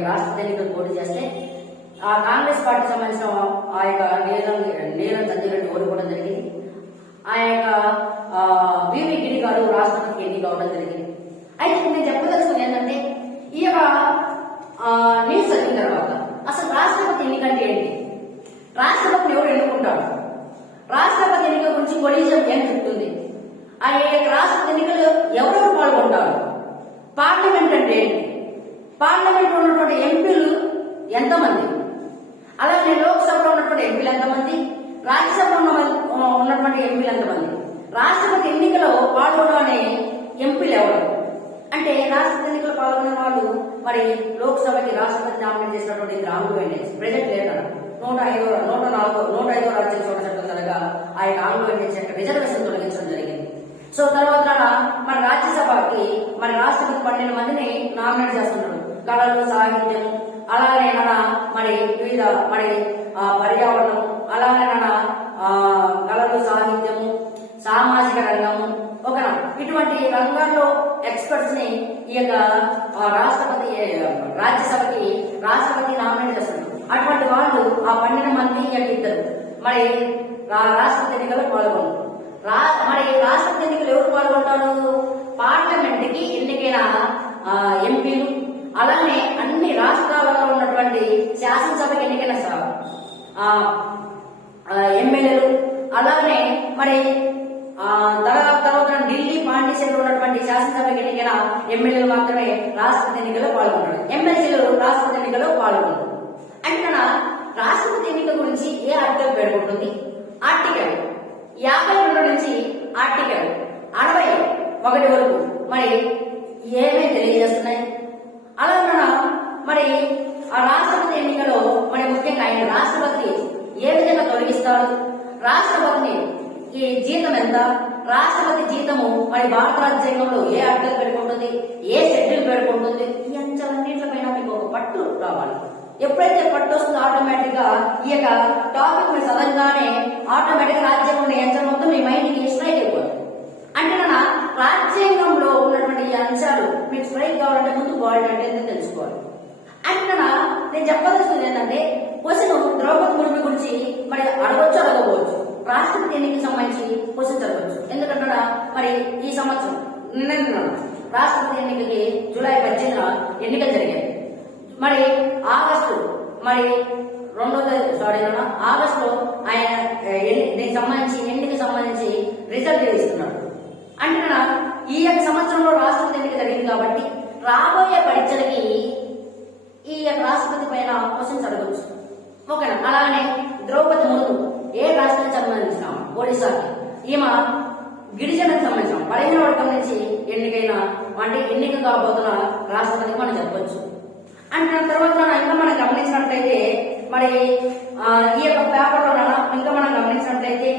రాష్ట్రపతి ఎన్నికలు పోటీ చేస్తే ఆ కాంగ్రెస్ పార్టీ సంబంధించిన ఆ యొక్క నీలం సంజయ్ రెడ్డి ఓడిపోవడం జరిగింది. ఆ యొక్క వివి గిరి గారు రాష్ట్రపతికి ఎన్నిక కావడం జరిగింది. అయితే నేను చెప్పదలుచుకుంది ఏంటంటే ఈ యొక్క న్యూస్ చదివిన తర్వాత అసలు రాష్ట్రపతి కొలీజియం ఏం చెప్తుంది? ఆ రాష్ట్రపతి ఎన్నికలు ఎవరెవరు పాల్గొంటారు? పార్లమెంట్ అంటే ఏంటి? పార్లమెంట్ లో ఉన్నటువంటి ఎంపీలు ఎంతమంది? అలాగే లోక్సభలో ఉన్నటువంటి ఎంపీలు ఎంతమంది? రాజ్యసభలో ఉన్నటువంటి ఎంపీలు ఎంతమంది? రాష్ట్రపతి ఎన్నికలో పాల్గొనే ఎంపీలు ఎవరు? అంటే రాష్ట్రపతి ఎన్నికలు పాల్గొనే వాళ్ళు మరి లోక్సభకి రాష్ట్రపతి నామినేట్ చేసినటువంటి రాహుల్ గాంధీ ప్రెజెంట్ లేదన్నారు. 105వ రాజ్యాంగ చట్టం కనుక ఆ యొక్క ఆంగ్లో యొక్క రిజర్వేషన్ తొలగించడం జరిగింది. సో తర్వాత మన రాజ్యసభకి మన రాష్ట్రపతి 12 మందిని నామినేట్ చేస్తున్నాడు. కళలు, సాహిత్యం, అలాగే మరి వివిధ మరి పర్యావరణం, అలాగే కళలు, సాహిత్యము, సామాజిక రంగము ఇటువంటి రంగాల్లో ఎక్స్పర్ట్స్ ని ఈ యొక్క రాష్ట్రపతి నామినేట్ చేస్తున్నారు. అటువంటి వాళ్ళు ఆ 12 మంది ఇద్దరు మరి రాష్ట్రపతి ఎన్నికల్లో పాల్గొన్నారు. మరి రాష్ట్రపతి ఎన్నికలు ఎవరు పాల్గొంటారు? పార్లమెంట్ కి ఎన్నికైన ఎంపీలు, అలానే అన్ని రాష్ట్రాలలో ఉన్నటువంటి శాసనసభకి ఎన్నికైన ఎమ్మెల్యేలు, అలానే మరి తర్వాత ఢిల్లీ, పాండిచేరిలో ఉన్నటువంటి శాసనసభకి ఎన్నికైన ఎమ్మెల్యేలు మాత్రమే రాష్ట్రపతి ఎన్నికల్లో పాల్గొంటారు. ఎమ్మెల్సీలు రాష్ట్రపతి ఎన్నికల్లో పాల్గొంటారు. అంటే రాష్ట్రపతి ఎన్నిక గురించి ఏ ఆర్టికల్ పేర్కొంటుంది? ఆర్టికల్ 52 నుంచి ఆర్టికల్ 61 వరకు మరి ఏమేమి తెలియజేస్తున్నాయి? అలా మరి ఆ రాష్ట్రపతి ఎన్నికలో మరి ముఖ్యంగా ఆయన రాష్ట్రపతి ఏ విధంగా తొలగిస్తాడు? రాష్ట్రపతిని ఈ జీతం ఎంత? రాష్ట్రపతి జీతము మరి భారత రాజ్యాంగంలో ఏ ఆర్టికల్ పేర్కొంటుంది? ఏ షెడ్యూల్ పేర్కొంటుంది? ఈ అంశాలన్నింటిపైన మీకు ఒక పట్టు రావాలి. ఎప్పుడైతే పట్టు వస్తుందో ఆటోమేటిక్ గా ఈ యొక్క టాపిక్ మీరు చదవగానే ఆటోమేటిక్ రాజ్యాంగం అంశాలు మొత్తం మీ మైండ్ కి స్ట్రైక్ అయిపోతుంది. అంటే రాజ్యాంగంలో ఉన్నటువంటి ఈ అంశాలు మీకు స్ట్రైక్ కావాలంటే ముందు బాడీ అంటే తెలుసుకోవాలి. అంటే నేను చెప్పదలుచుకుంది ఏంటంటే క్వశ్చన్ ద్రౌపది ముర్ము గురించి మరి అడగొచ్చు, అడగకపోవచ్చు. రాష్ట్రపతి ఎన్నికకి సంబంధించి క్వశ్చన్ చదవచ్చు. ఎందుకంటే మరి ఈ సంవత్సరం నిన్న రాష్ట్రపతి ఎన్నికకి జూలై 18న ఎన్నికలు జరిగాయి. మరి ఆగస్టు మరి ఆగస్టులో ఆయన దీనికి సంబంధించి ఎన్నికకి సంబంధించి రిజల్ట్ ఇస్తున్నాడు. అంటే ఈ యొక్క సంవత్సరంలో రాష్ట్రపతి ఎన్నిక జరిగింది కాబట్టి రాబోయే పరీక్షలకి ఈ యొక్క రాష్ట్రపతి పైన క్వశ్చన్స్ అడగవచ్చు. ఓకేనా? అలానే ద్రౌపది ముర్ము ఏ రాష్ట్రానికి సంబంధించిన? ఒడిశాకి. ఈమె గిరిజనకు సంబంధించిన 15వ వర్గం నుంచి ఎన్నిక కాబోతున్న రాష్ట్రపతి మనం చెప్పొచ్చు. అంటే తర్వాత ఇంకా మనం గమనించినట్లయితే మరి ఈ యొక్క పేపర్లో ఇంకా మనం గమనించినట్లయితే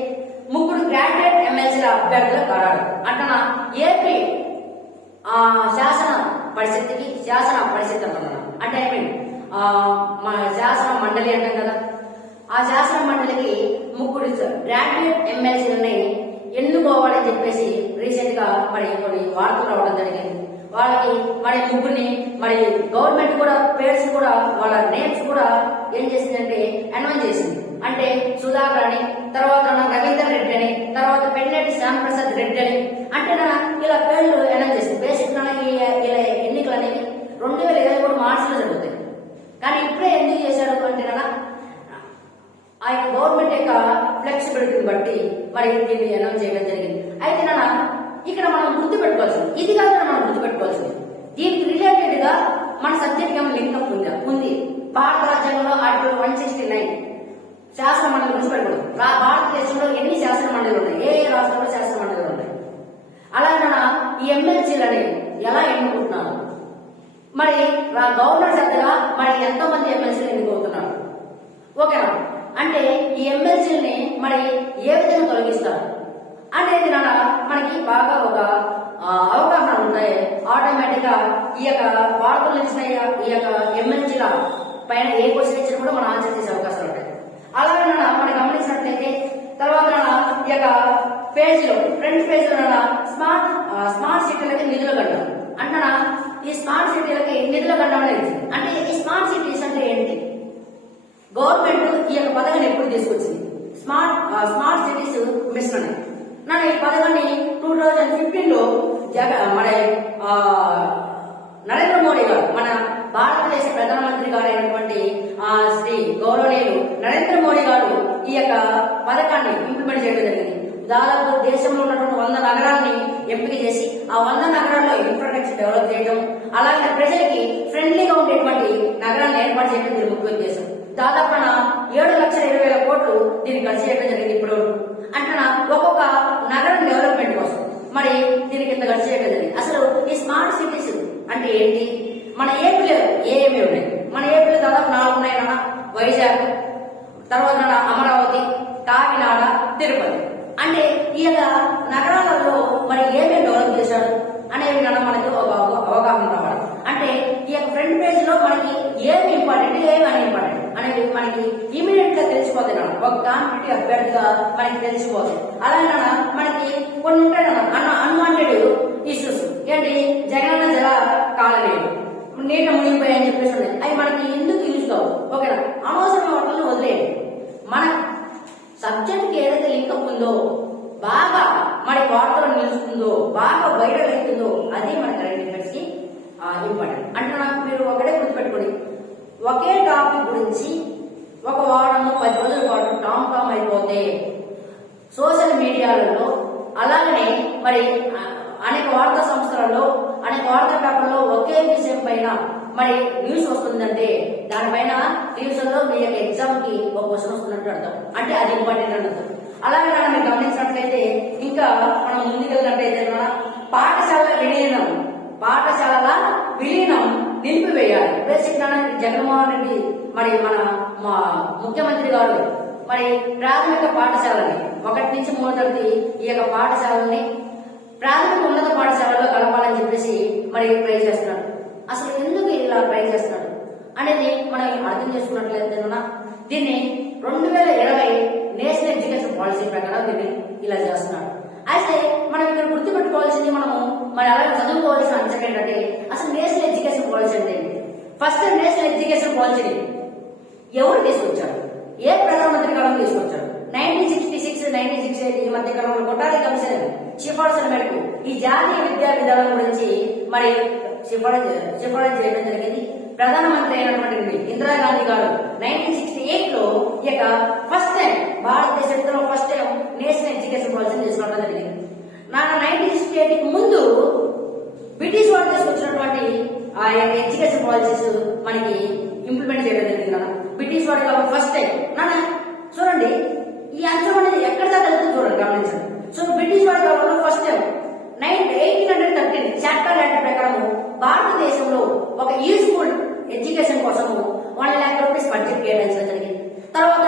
3 గ్రాడ్యుయేట్ ఎమ్మెల్సీల అభ్యర్థుల ఖరారు. అంటే ఏపీ శాసన పరిషత్ అంటున్నాను. అంటే మన శాసన మండలి అంటాం కదా, ఆ శాసన మండలికి 3 గ్రాడ్యుయేట్ ఎమ్మెల్సీలని ఎన్నుకోవాలని చెప్పేసి రీసెంట్ గా మరి కొన్ని వార్తలు రావడం జరిగింది. వాళ్ళకి మరి 3 మరి గవర్నమెంట్ కూడా పేర్స్ కూడా వాళ్ళ నేమ్స్ కూడా ఏం చేసిందంటే అనౌన్స్ చేసింది. అంటే సుధాకర్ అని, తర్వాత రవీందర్ రెడ్డి అని, తర్వాత పెన్నెట్టి శ్యాంప్రసాద్ రెడ్డి అని, అంటే ఇలా పేర్లు అనౌన్స్ చేసింది. బేసిక్ ఇలా ఎన్నికలు అనేవి 2023 మార్చిలో జరుగుతాయి. కానీ ఇప్పుడే ఎందుకు చేశారు అంటే ఆ యొక్క గవర్నమెంట్ యొక్క ఫ్లెక్సిబిలిటీని బట్టి మరి దీన్ని అనౌన్స్ చేయడం జరిగింది. అయితే ఇక్కడ మనం గుర్తుపెట్టుకోవాల్సింది ఇది కాదు, మనం గుర్తుపెట్టుకోవాల్సింది దీనికి రిలేటెడ్ గా మన సబ్జెక్ట్ ఏమో లింకప్ ఉంది. భారత రాజ్యాంగంలో ఆర్టికల్ 169 శాసన మండలి గురించి పెట్టుకోండి. భారతదేశంలో ఎన్ని శాసన మండలి ఉన్నాయి, ఏ రాష్ట్రంలో శాసన మండలి ఉన్నాయి, అలాగే ఈ ఎమ్మెల్సీలని ఎలా ఎన్నుకుంటున్నారు, మరి గవర్నర్ సభ్యుగా మరి ఎంతో మంది ఎమ్మెల్సీలు ఎన్నుకుంటున్నారు. ఓకేనా? అంటే ఈ ఎమ్మెల్సీని మరి ఏ విధంగా తొలగిస్తారు అనేది మనకి బాగా ఒక అవగాహన ఉంటాయి. ఆటోమేటిక్ గా ఈ యొక్క వార్తలు ఇచ్చిన ఈ యొక్క ఎమ్మెల్సీల పైన ఏ క్వశ్చన్ ఇచ్చినా కూడా మనం ఆన్సర్ చేసే అవకాశాలు ఉంటాయి. అలాగే మనం గమనించినట్లయితే తర్వాత ఈ యొక్క పేజీలో ఫ్రంట్ పేజీలో స్మార్ట్ సిటీలకి నిధులు గండం అంటే ఈ స్మార్ట్ సిటీలకి నిధుల గండం అనేది అంటే ఈ స్మార్ట్ సిటీస్ అంటే ఏంటి? గవర్నమెంట్ ఈ యొక్క పథకాన్ని ఎప్పుడు తీసుకొచ్చింది? స్మార్ట్ సిటీస్ మిషన్ అని ఈ పథకాన్ని 2015లో మన నరేంద్ర మోడీ గారు, మన భారతదేశ ప్రధానమంత్రి గారు అయినటువంటి శ్రీ గౌరవనీయులు నరేంద్ర మోడీ గారు ఈ యొక్క పథకాన్ని ఇంప్లిమెంట్ చేయడం జరిగింది. దాదాపు దేశంలో ఉన్నటువంటి 100 నగరాల్ని ఎంపిక చేసి ఆ 100 నగరాల్లో ఇన్ఫ్రాస్ట్రక్చర్ డెవలప్ చేయడం, అలాగే ప్రజలకి ఫ్రెండ్లీగా ఉండేటువంటి నగరాలను ఏర్పాటు చేయడం దీని ముఖ్య ఉద్దేశం. దాదాపు 7,20,000 కోట్లు దీన్ని ఖర్చు చేయడం జరిగింది ఇప్పుడు. అంటే ఒక్కొక్క నగరం డెవలప్మెంట్ కోసం మరి దీనికి ఇంత ఖర్చు చేయడం జరిగింది. అసలు ఈ స్మార్ట్ సిటీస్ అంటే ఏంటి? మన ఏపీలో ఏమేమి ఉన్నాయి? మన ఏపీలో దాదాపు 4 ఉన్నాయి. వైజాగ్, తర్వాత అమరావతి, కాకినాడ, తిరుపతి. అంటే ఈ నగరాలలో మరి ఏమేమి డెవలప్ చేశాడు అనేవి మనకి ఒక అవగాహన రావాలి. అంటే ఈ ఫ్రంట్ పేజ్ లో మనకి ఏమి ఇంపార్టెంట్, ఏమి అన్ఇంపార్టెంట్ అనేది మనకి ఇమీడియట్ గా తెలిసిపోతాయి. ఒక కాంపిటేటివ్ అభ్యర్థిగా మనకి తెలిసిపోతాయి. అలాగే మనకి కొన్ని ఉంటాయి అన్వాంటెడ్ ఇష్యూస్. ఏంటి? జగనన్న జల కాలనీలు నీట మునిగిపోయాయని చెప్పేసి ఉన్నాయి. అవి మనకి ఎందుకు యూజ్ కావు? ఓకేనా? అనవసరమైన వాటిని వదిలేయండి. మన సబ్జెక్ట్ ఏదైతే లింకప్ ఉందో, బాగా మరి వార్తలు నిలుస్తుందో, బాగా వైరల్ అవుతుందో అది మన కరెంట్ అఫైర్స్ కి ఇంపార్టెంట్. అంటే మీరు ఒకటే గుర్తుపెట్టుకోండి, ఒకే టాపిక్ గురించి ఒక వారము 10 రోజుల పాటు టామ్ అయిపోతే సోషల్ మీడియాలలో, అలాగనే మరి అనేక వార్తా సంస్థలలో, అనేక వార్తా పేపర్లో ఒకే విషయం పైన మరి న్యూస్ వస్తుందంటే దానిపైన ఫ్యూచర్ లో మీ యొక్క ఎగ్జామ్ కి ఒక క్వశ్చన్ వస్తున్నట్టు అర్థం. అంటే అది ఇంపార్టెంట్ అని అర్థం. అలాగే మీరు గమనించినట్లయితే ఇంకా మనం ముందుకెళ్ళినట్లయితే పాఠశాలల విలీనం నిలిపివేయాలి. బేసిక్ జగన్మోహన్ రెడ్డి మరి మన ముఖ్యమంత్రి గారు మరి ప్రాథమిక పాఠశాలని 1 నుంచి 3 తరగతి ఈ యొక్క పాఠశాలని ప్రాథమిక ఉన్నత పాఠశాలలో కలపాలని చెప్పేసి మరి ట్రై చేస్తున్నాడు. అసలు ఎందుకు ఇలా ట్రై చేస్తున్నాడు అనేది మనం అర్థం చేసుకున్నట్లయితే దీన్ని 2020 నేషనల్ ఎడ్యుకేషన్ పాలసీ ప్రకారం దీన్ని ఇలా చేస్తున్నాడు. అయితే మనం ఇక్కడ గుర్తుపెట్టుకోవాల్సింది, మనము మరి అలాగే చదువుకోవాల్సిన అంశం ఏంటంటే అసలు నేషనల్ ఎడ్యుకేషన్ పాలసీ అంటే ఏంటి? ఫస్ట్ నేషనల్ ఎడ్యుకేషన్ పాలసీని ఎవరు తీసుకొచ్చారు? ఏ ప్రధానమంత్రి కాలంలో తీసుకొచ్చారు? 1966, 1968 ఈ మధ్య కాలంలో కొట్టాలి కమిషన్ సిఫార్సుల మేరకు ఈ జాతీయ విద్యా విధానం గురించి మరి సిఫారసు చేయడం జరిగింది. ప్రధానమంత్రి అయినటువంటి ఇందిరాగాంధీ గారు 1968 లో ఈ యొక్క ఫస్ట్ టైం భారతదేశంలో ఫస్ట్ టైం నేషనల్ ఎడ్యుకేషన్ పాలసీని తీసుకోవడం జరిగింది. 1968 ముందు బ్రిటిష్ వారు తీసుకొచ్చినటువంటి ఆ యొక్క ఎడ్యుకేషన్ పాలసీస్ మనకి ఇంప్లిమెంట్ చేయడం జరిగింది. బ్రిటిష్ వారి కాబట్టి ఫస్ట్ టైం చూడండి, ఈ అంశం అనేది ఎక్కడ దాకా వెళ్తుంది చూడండి, గమనించండి. సో బ్రిటిష్ వారి కాలంలో ఫస్ట్ టైం 1813 చార్టర్ యాక్ట్ ప్రకారం భారతదేశంలో ఒక యూస్ఫుల్ ఎడ్యుకేషన్ కోసము 1 lakh rupees బడ్జెట్ కేటాయించడం జరిగింది. తర్వాత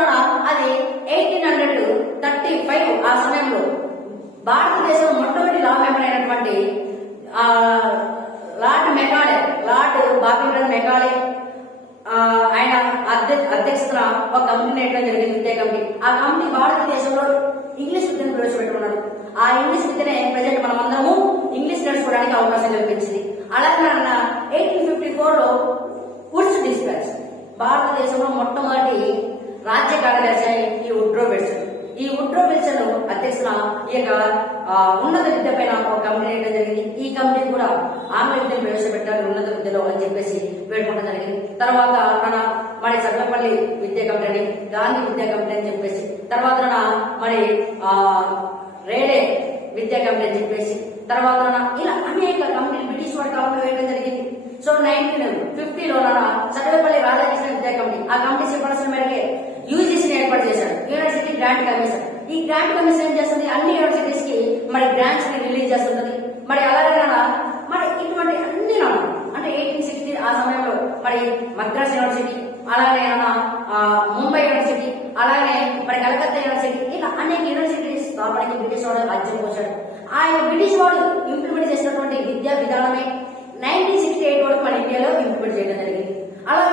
అది 1835 ఆ సమయంలో భారతదేశం మొట్టమొదటి లా మెంబర్ అయినటువంటి లార్డ్ బాబింగ్టన్ మెకాలే ఆయన అధ్యక్షతన ఒక కంపెనీ వేయడం జరిగింది, విద్యా కంపెనీ. ఆ కంపెనీ భారతదేశంలో ఇంగ్లీష్ విద్యను ప్రవేశపెట్టుకున్నాడు. ఆ ఇంగ్లీష్ విద్యనే ప్రజెంట్ మనం అందరము ఇంగ్లీష్ నేర్చుకోవడానికి అవకాశం కల్పించింది. అలాగే 1854 లో వుడ్స్ డిస్పాచ్ భారతదేశంలో మొట్టమొదటి రాజ్య కార్యదర్శి ఈ వుడ్రో విల్సన్. ఈ వుడ్రో విల్సన్ అధ్యక్షున ఈ యొక్క ఉన్నత విద్య పైన ఒక కంపెనీ వేయడం జరిగింది. ఈ కంపెనీ కూడా ఆంగ్ల విద్యను ప్రవేశపెట్టాలి ఉన్నత విద్యలో అని చెప్పేసి వేడుకోవడం జరిగింది. తర్వాత మరి సర్వేపల్లి విద్యా కంపెనీ, గాంధీ విద్యా కంపెనీ అని చెప్పేసి, తర్వాత మరి రేడే విద్యా కంపెనీ అని చెప్పేసి, తర్వాత ఇలా అనేక కంపెనీలు బ్రిటిష్ వారి కాలంలో వేయడం జరిగింది. సో 1950 లో సర్వేపల్లి రాధాకృష్ణ విద్యా కంపెనీ, ఆ కంపెనీ సిఫార్సుల మేరకే యూజీసీని ఏర్పాటు చేశాడు, యూనివర్సిటీ గ్రాంట్ కమిషన్. ఈ గ్రాంట్ కమిషన్ ఏం చేస్తుంది? అన్ని యూనివర్సిటీస్ కి మరి గ్రాంట్స్ ని రిలీజ్ చేస్తుంది. మరి అలాగే మరి ఇటువంటి అన్ని అంటే 1860 ఆ సమయంలో మరి మద్రాస్ యూనివర్సిటీ, అలాగే ముంబై యూనివర్సిటీ, అలాగే మరి కలకత్తా యూనివర్సిటీ, ఇలా అనేక యూనివర్సిటీస్ స్థాపనకి బ్రిటిష్ వాడు రాజ్యం పోశాడు. ఆయన బ్రిటిష్ వాడు ఇంప్లిమెంట్ చేసినటువంటి విద్యా విధానమే 1968 వరకు మన ఇండియాలో ఇంప్లిమెంట్ చేయడం జరిగింది. అలాగే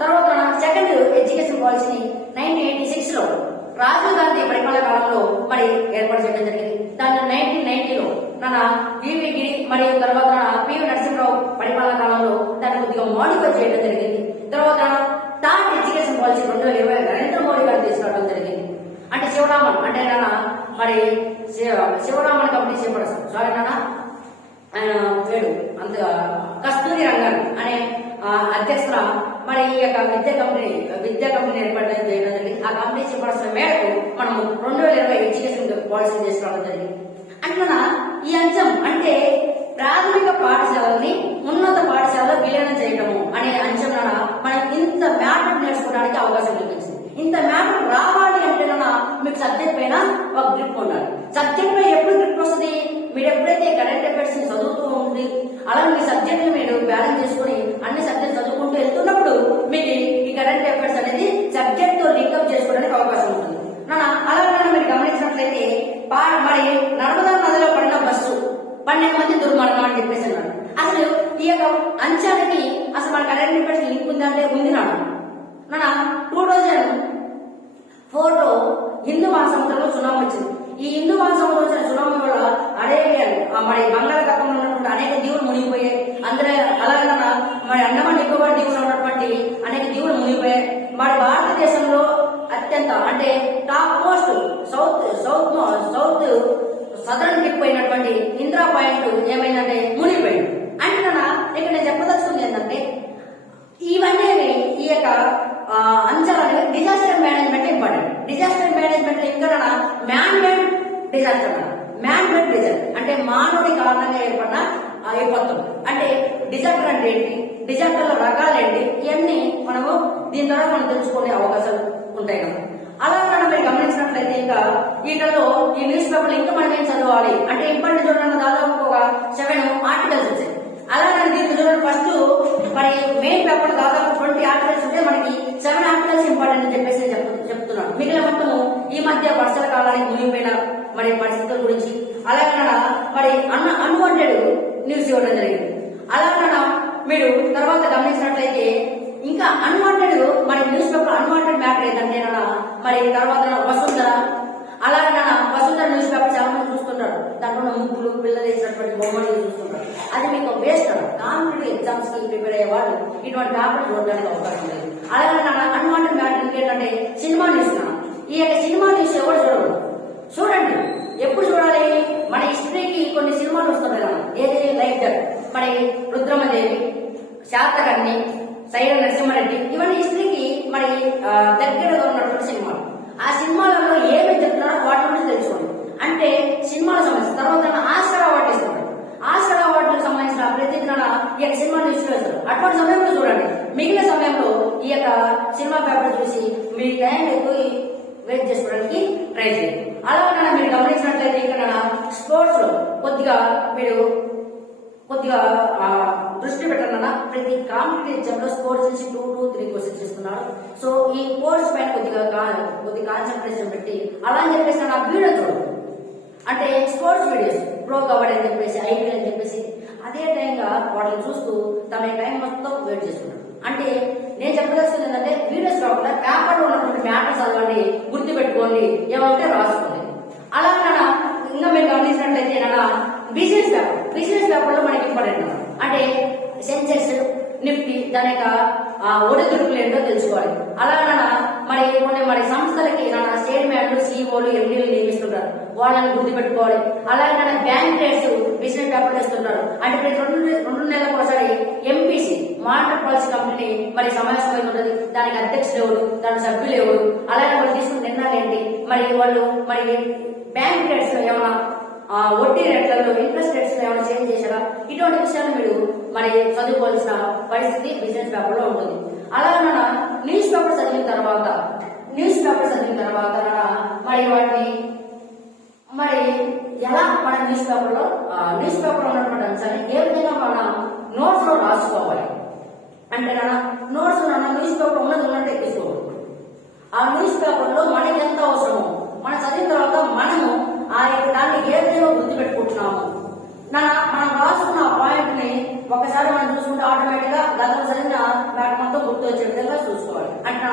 తర్వాత సెకండ్ ఎడ్యుకేషన్ పాలసీని 1986 లో రాజీవ్ గాంధీ పరిపాలన కాలంలో మరి ఏర్పాటు చేయడం జరిగింది. దాంట్లో 1990 లో వివి గిరి మరియు తర్వాత పివి నరసింహరావు పరిపాలన కాలంలో దాన్ని కొద్దిగా మోడిఫై చేయడం జరిగింది. తర్వాత third education policy 2020 Narendra Modi గారు తీసుకురావడం జరిగింది. అంటే శివరామన్ అంటే మరి శివరామన్ కంపెనీ సారీ ఆయన పేరు అంత కస్తూరి రంగన్ అనే అధ్యక్షుల మరి ఈ యొక్క విద్యా కంపెనీ ఏర్పాటు చేయడం జరిగింది. ఆ కంపెనీ సిఫార్సుల మేరకు మనం 2020 ఎడ్యుకేషన్ పాలసీ తీసుకురావడం జరిగింది. అంటే ఈ అంశం అంటే ప్రాథమిక పాఠశాలని ఉన్నత పాఠశాలలో విలీనం చేయడము అనే అంశం మనం ఇంత మ్యాటర్ నేర్చుకోవడానికి అవకాశం కల్పించింది. ఇంత మ్యాటర్ రావాలి అంటే మీకు సబ్జెక్ట్ పైన ఒక గ్రిప్ ఉండాలి. సబ్జెక్ట్ పై ఎప్పుడు గ్రిప్ వస్తుంది? మీరు ఎప్పుడైతే కరెంట్ అఫైర్స్ ని చదువుతూ ఉంటుంది, అలాగే మీ సబ్జెక్ట్ ని మీరు బ్యాలెన్స్ చేసుకుని అన్ని సబ్జెక్ట్ చదువుకుంటూ వెళ్తున్నప్పుడు మీకు ఈ కరెంట్ అఫైర్స్ అనేది సబ్జెక్ట్ తో లింకప్ చేసుకోవడానికి అవకాశం ఉంటుంది. అలాగే మీరు గమనించినట్లయితే మరి నర్మదా నదిలో పడిన బస్సు 12 మంది దుర్మరణం అని చెప్పేసి అన్నాడు. అసలు ఈ యొక్క అంశానికి అసలు మన కరెంట్ అఫైర్స్ లింక్ ఉందంటే ఉంది నాన్న. 2004లో హిందూ మహాసముద్రంలో సునామీ వచ్చింది. ఈ హిందూ మహాసముద్రం వచ్చిన సునామీ వల్ల అరేబియన్ మరి బంగాళాఖాతంలో ఉన్నటువంటి అనేక దీవులు మునిగిపోయాయి. అందులో అలాగే మరి అండమాన్ నికోబార్ దీవులు ఉన్నటువంటి అనేక దీవులు మునిగిపోయాయి. మరి భారతదేశంలో అత్యంత అంటే top most south southern tip అయినటువంటి ఇందిరా పాయింట్ ఏమైందంటే మునిగిపోయింది. అంటే ఇక్కడ నేను చెప్పదలుచుకుంది ఏంటంటే ఇవన్నీ ఈ యొక్క అంశాలు అనేవి disaster management important. Disaster management ఇంకా మ్యాన్ మేడ్ డిజాస్టర్ అంటే మానవుడి కారణంగా ఏర్పడిన విపత్తులు. అంటే డిజాస్టర్ అంటే ఏంటి, డిజాస్టర్ లో రకాలు ఏంటి, ఇవన్నీ మనము దీని ద్వారా మనం తెలుసుకునే అవకాశాలు ఉంటాయి కదా. అలా మీరు గమనించినట్లయితే ఇంకా వీటిలో ఈ న్యూస్ పేపర్లు ఇంకా మనం ఏం చదవాలి అంటే ఇప్పటి చూడండి దాదాపు ఒక 7 ఆర్టికల్స్ వచ్చాయి. అలాగే దీనికి చూడండి ఫస్ట్ మరి మెయిన్ పేపర్ దాదాపు 20 ఆర్టికల్స్ ఉంటే మనకి 7 ఆర్టికల్స్ ఇంపార్టెంట్ అని చెప్పేసి చెప్తున్నాను. మిగిలిన మొత్తము ఈ మధ్య వర్షాల కాలానికి మునిగిపోయిన మరి పరిస్థితుల గురించి అలాగే మరి అన్వాంటెడ్ న్యూస్ ఇవ్వడం జరిగింది. అలాగే మీరు తర్వాత గమనించినట్లయితే ఇంకా అన్వాంటెడ్ మరి న్యూస్ పేపర్ అన్వాంటెడ్ మ్యాటర్ ఏంటంటే మరి తర్వాత వసుంధర అలాగే వసుంధర న్యూస్ పేపర్ చాలా మంది చూస్తుంటారు. దాంట్లో ముగ్గులు పిల్లలు వేసినటువంటి బొమ్మలు చూస్తుంటారు. అది మీకు వేస్ట్ కాంపిటేటివ్ ఎగ్జామ్స్ కి ప్రిపేర్ అయ్యే వాళ్ళు ఇటువంటి పేపర్ చూడడానికి అవకాశం లేదు. అలాగే అన్వాంటెడ్ మ్యాటర్ ఇంకేంటంటే సినిమా న్యూస్. ఈ యొక్క సినిమా న్యూస్ ఎవరు చూడండి. ఎప్పుడు చూడాలి? మన హిస్టరీకి కొన్ని సినిమాలు వస్తుంటాయి కదా, ఏది లైక్ దట్ మరి రుద్రమదేవి, శాతకర్ణి, సైర నరసింహారెడ్డి, ఇవన్నీ హిస్టరీకి మరి దగ్గరగా ఉన్నటువంటి సినిమాలు. ఆ సినిమాలలో ఏమి చెప్తున్నారో వాటి గురించి తెలుసుకోండి. అంటే సినిమాలకు సంబంధించిన తర్వాత ఆస్కార్ అవార్డు ఇస్తున్నారు. ఆస్కార్ అవార్డులకు సంబంధించిన ప్రతి ఈ యొక్క సినిమా న్యూస్ వేస్తారు. అటువంటి సమయంలో చూడండి. మిగిలిన సమయంలో ఈ యొక్క సినిమా పేపర్ చూసి మీ టైం ఎక్కువ వెయిట్ చేసుకోవడానికి ట్రై చేయండి. అలాగే మీరు గమనించినట్లయితే ఇక్కడ స్పోర్ట్స్ లో కొద్దిగా దృష్టి పెట్టాలన్నా ప్రతి కాంపిటేటివ్ ఎగ్జామ్ లో స్పోర్ట్స్ నుంచి 2 to 3 క్వశ్చన్స్ ఇస్తున్నారు. సో ఈ కోర్స్ పైన కొద్దిగా కాన్సన్ట్రేషన్ పెట్టి అలా అని చెప్పేసి వీడియో చూడండి. అంటే స్పోర్ట్స్ వీడియోస్ ప్రో కబడ్డీ అని చెప్పేసి ఐపీఎల్ అని చెప్పేసి అదే టైంగా వాటిని చూస్తూ తన టైం మొత్తం వెయిట్ చేస్తున్నాడు. అంటే నేను చెప్పదలుచుకుంది ఏంటంటే వీడియోస్ కాకుండా పేపర్లో ఉన్నటువంటి మ్యాటర్స్ చదవండి, గుర్తు పెట్టుకోండి, ఏమంటే రాసుకోండి. అలా ఇంకా మీరు గమనించినట్లయితే బిజినెస్ పేపర్ లో మనకి ఇంపార్టెంట్ అంటే సెన్సెక్స్, నిఫ్టీ దాని యొక్క ఒడిదుడుకులు ఏంటో తెలుసుకోవాలి. అలాగే మరి సంస్థలకి స్టేట్మెంట్లు, సిఇఓలు, ఎండీలు నియమిస్తుంటారు, వాళ్ళని గుర్తు పెట్టుకోవాలి. అలాగే బ్యాంక్ రేట్స్ బిజినెస్ పేపర్ వేస్తుంటారు. అంటే ప్రతి 2 నెలలకు ఒకసారి ఎంపీసీ మానిటరీ పాలసీ కంపెనీ మరి సమావేశం అవుతుంటది. దానికి అధ్యక్షులు ఎవరు, దాని సభ్యులు ఎవరు, అలాగే వాళ్ళు తీసుకున్న నిర్ణయాలు ఏంటి, మరి వాళ్ళు మరి బ్యాంక్ రేట్స్ ఏమైనా వడ్డీ రేట్లలో ఇంట్రెస్ట్ రేట్స్ ఏమైనా చేంజ్ చేశారా, ఇటువంటి విషయాలు మీరు మరి చదువుకోవాల్సిన పరిస్థితి బిజినెస్ పేపర్ లో ఉంటుంది. అలాగే న్యూస్ పేపర్ చదివిన తర్వాత మరి వాటిని మరి ఎలా మన న్యూస్ పేపర్ లో ఉన్నటువంటి అంశాన్ని ఏ విధంగా మన నోట్స్ లో రాసుకోవాలి అంటే నోట్స్ న్యూస్ పేపర్ ఉన్నట్టు తీసుకోవాలి. ఆ న్యూస్ పేపర్ లో మనకి ఎంత అవసరమో మనం చదివిన తర్వాత మనము ఆ దాన్ని ఏ విధంగా గుర్తు పెట్టుకుంటున్నాము, మనం రాసుకున్న ఆ పాయింట్ ని ఒకసారి మనం చూసుకుంటే ఆటోమేటిక్ గా గతం చదివిన దాని మొత్తం గుర్తు వచ్చే విధంగా చూసుకోవాలి. అంటే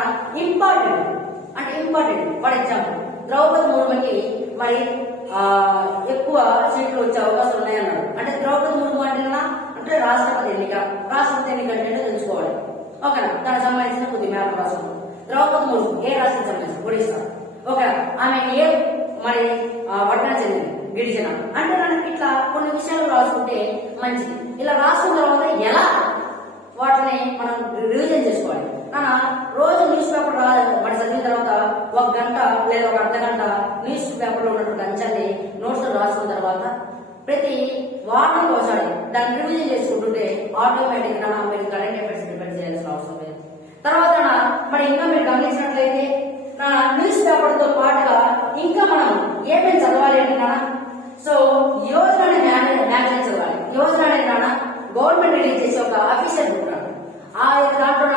ఇంపార్టెంట్ ఫర్ ఎగ్జాంపుల్ ద్రౌపది ముర్ముకి మరి ఎక్కువ సీట్లు వచ్చే అవకాశాలు ఉన్నాయన్నారు. అంటే ద్రౌపది ముర్ము అంటే రాష్ట్రపతి ఎన్నిక అంటే తెలుసుకోవాలి. ఓకేనా, దానికి సంబంధించిన కొద్ది మ్యాప్ రాసుకుంటాం. ద్రౌపది ముర్ము ఏ రాష్ట్రానికి సంబంధించి ఒడిశా. ఓకే, ఆమె ఏ మరి పట్టణ చెందింది గిరిజన. అంటే ఇట్లా కొన్ని విషయాలు రాసుకుంటే మంచిది. ఇలా రాసుకున్న తర్వాత ఎలా వాటిని మనం రివిజన్ చేసుకోవాలి. రోజు న్యూస్ పేపర్ మరి చదివిన తర్వాత 1 గంట లేదా 1 అర్ధ గంట న్యూస్ పేపర్ లో ఉన్నటువంటి అంశాలు తర్వాత ప్రతి వారం ఒకసారి దాన్ని రివిజన్ చేసుకుంటుంటే ఆటోమేటిక్ గా మీరు కరెంట్ అఫైర్స్ ప్రిపేర్ చేయాల్సిన అవసరం లేదు. తర్వాత మరి ఇంకా మీరు గమనించినట్లయితే నా న్యూస్ పేపర్ తో పాటుగా ఇంకా మనం ఏమేమి చదవాలి అంటే సో యోజన అనే మ్యాగజైన్ చదవాలి. యోజన అనేది గవర్నమెంట్ రిలీజ్ చేసే ఒక అఫీషియల్ బుక్. ఆ దాంట్లో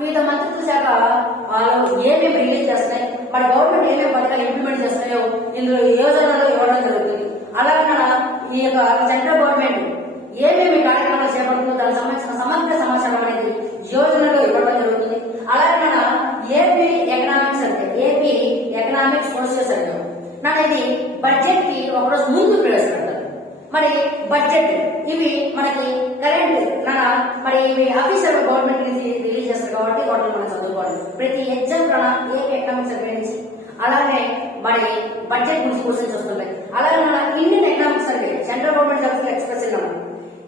వివిధ మంత్రిత్వ శాఖ వాళ్ళు ఏమేమి రిలీజ్ చేస్తున్నాయి, మరి గవర్నమెంట్ ఏమేమి పథకాలు ఇంప్లిమెంట్ చేస్తున్నాయో ఇందులో యోజనలో ఇవ్వడం జరుగుతుంది. అలాగే ఈ యొక్క సెంట్రల్ గవర్నమెంట్ ఏమేమి కార్యక్రమాలు చేపడుతుందో దానికి సంబంధించిన సమగ్ర సమాచారం అనేది యోజనలో ఇవ్వడం జరుగుతుంది. అలాగే ఏపీ ఎకనామిక్స్ అంటే ఏపీ ఎకనామిక్ సోషల్ సర్వే అనేది బడ్జెట్ కి ఒకరోజు ముందు ప్రవేశపెడతారు. మరి బడ్జెట్ ఇవి మనకి కరెంట్ మరి ఇవి ఆఫీసర్ గవర్నమెంట్ నుంచి రిలీజ్ చేస్తారు కాబట్టి వాటిని మనం చదువుకోవాలి. ప్రతి ఎగ్జామ్ ఏపీ ఎకనామిక్ సర్వే నుంచి అలాగే మరి బడ్జెట్ గురించి క్వశ్చన్స్ వస్తున్నాయి. అలాగే Indian economic survey central government service express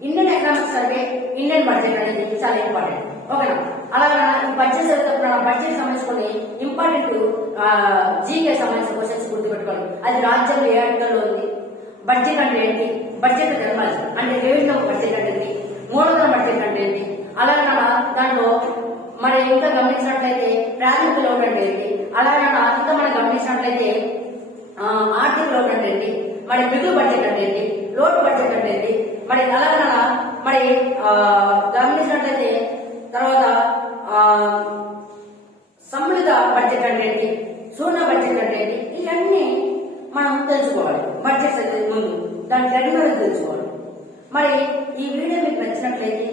Indian economic survey Indian budget అనేది చాలా ఇంపార్టెంట్. ఓకేనా? అలాగే ఈ బడ్జెట్ చదువుతున్నప్పుడు బడ్జెట్ సంబంధించుకుని ఇంపార్టెంట్ జీకే సంబంధించిన క్వశ్చన్స్ గుర్తుపెట్టుకోవాలి. అది రాజ్యం ఏ ఆర్టికల్లో ఉంది, బడ్జెట్ అంటే ఏంటి, బడ్జెట్ జర్నల్ అంటే రెవెన్యూ బడ్జెట్ అంటే ఏంటి, మూలధన బడ్జెట్ అంటే ఏంటి, అలాగే దాంట్లో మరి ఇంకా గమనించినట్లయితే ప్రాథమిక లోటు అంటే ఏంటి, అలాగే ఇంకా మనం గమనించినట్లయితే ఆర్థిక లోటు అంటే ఏంటి, మరి మిగులు బడ్జెట్ అంటే ఏంటి, లోటు బడ్జెట్ అంటే ఏంటి, మరి అలాగే మరి గమనించినట్లయితే తర్వాత సమ్మిళిత బడ్జెట్ అంటే ఏంటి, శూన్య బడ్జెట్ అంటే ఏంటి, ఇవన్నీ మనం తెలుసుకోవాలి. బడ్జెట్ చదివే ముందు దాని టెర్మినాలజీ తెలుసుకోవాలి. మరి ఈ వీడియో మీకు నచ్చినట్లయితే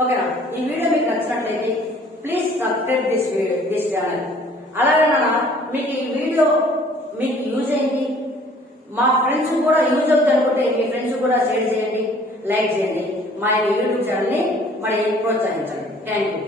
ఓకేనా, ఈ వీడియో మీకు నచ్చినట్లయితే ప్లీజ్ సబ్స్క్రైబ్ దిస్ ఛానల్. అలాగే మీకు ఈ వీడియో మీకు యూజ్ అయింది, మా ఫ్రెండ్స్ కూడా యూజ్ అవుతుంది అనుకుంటే మీ ఫ్రెండ్స్ కూడా షేర్ చేయండి, లైక్ చేయండి. మా యూట్యూబ్ ఛానల్ ని మరి ప్రోత్సహించండి. Thank you.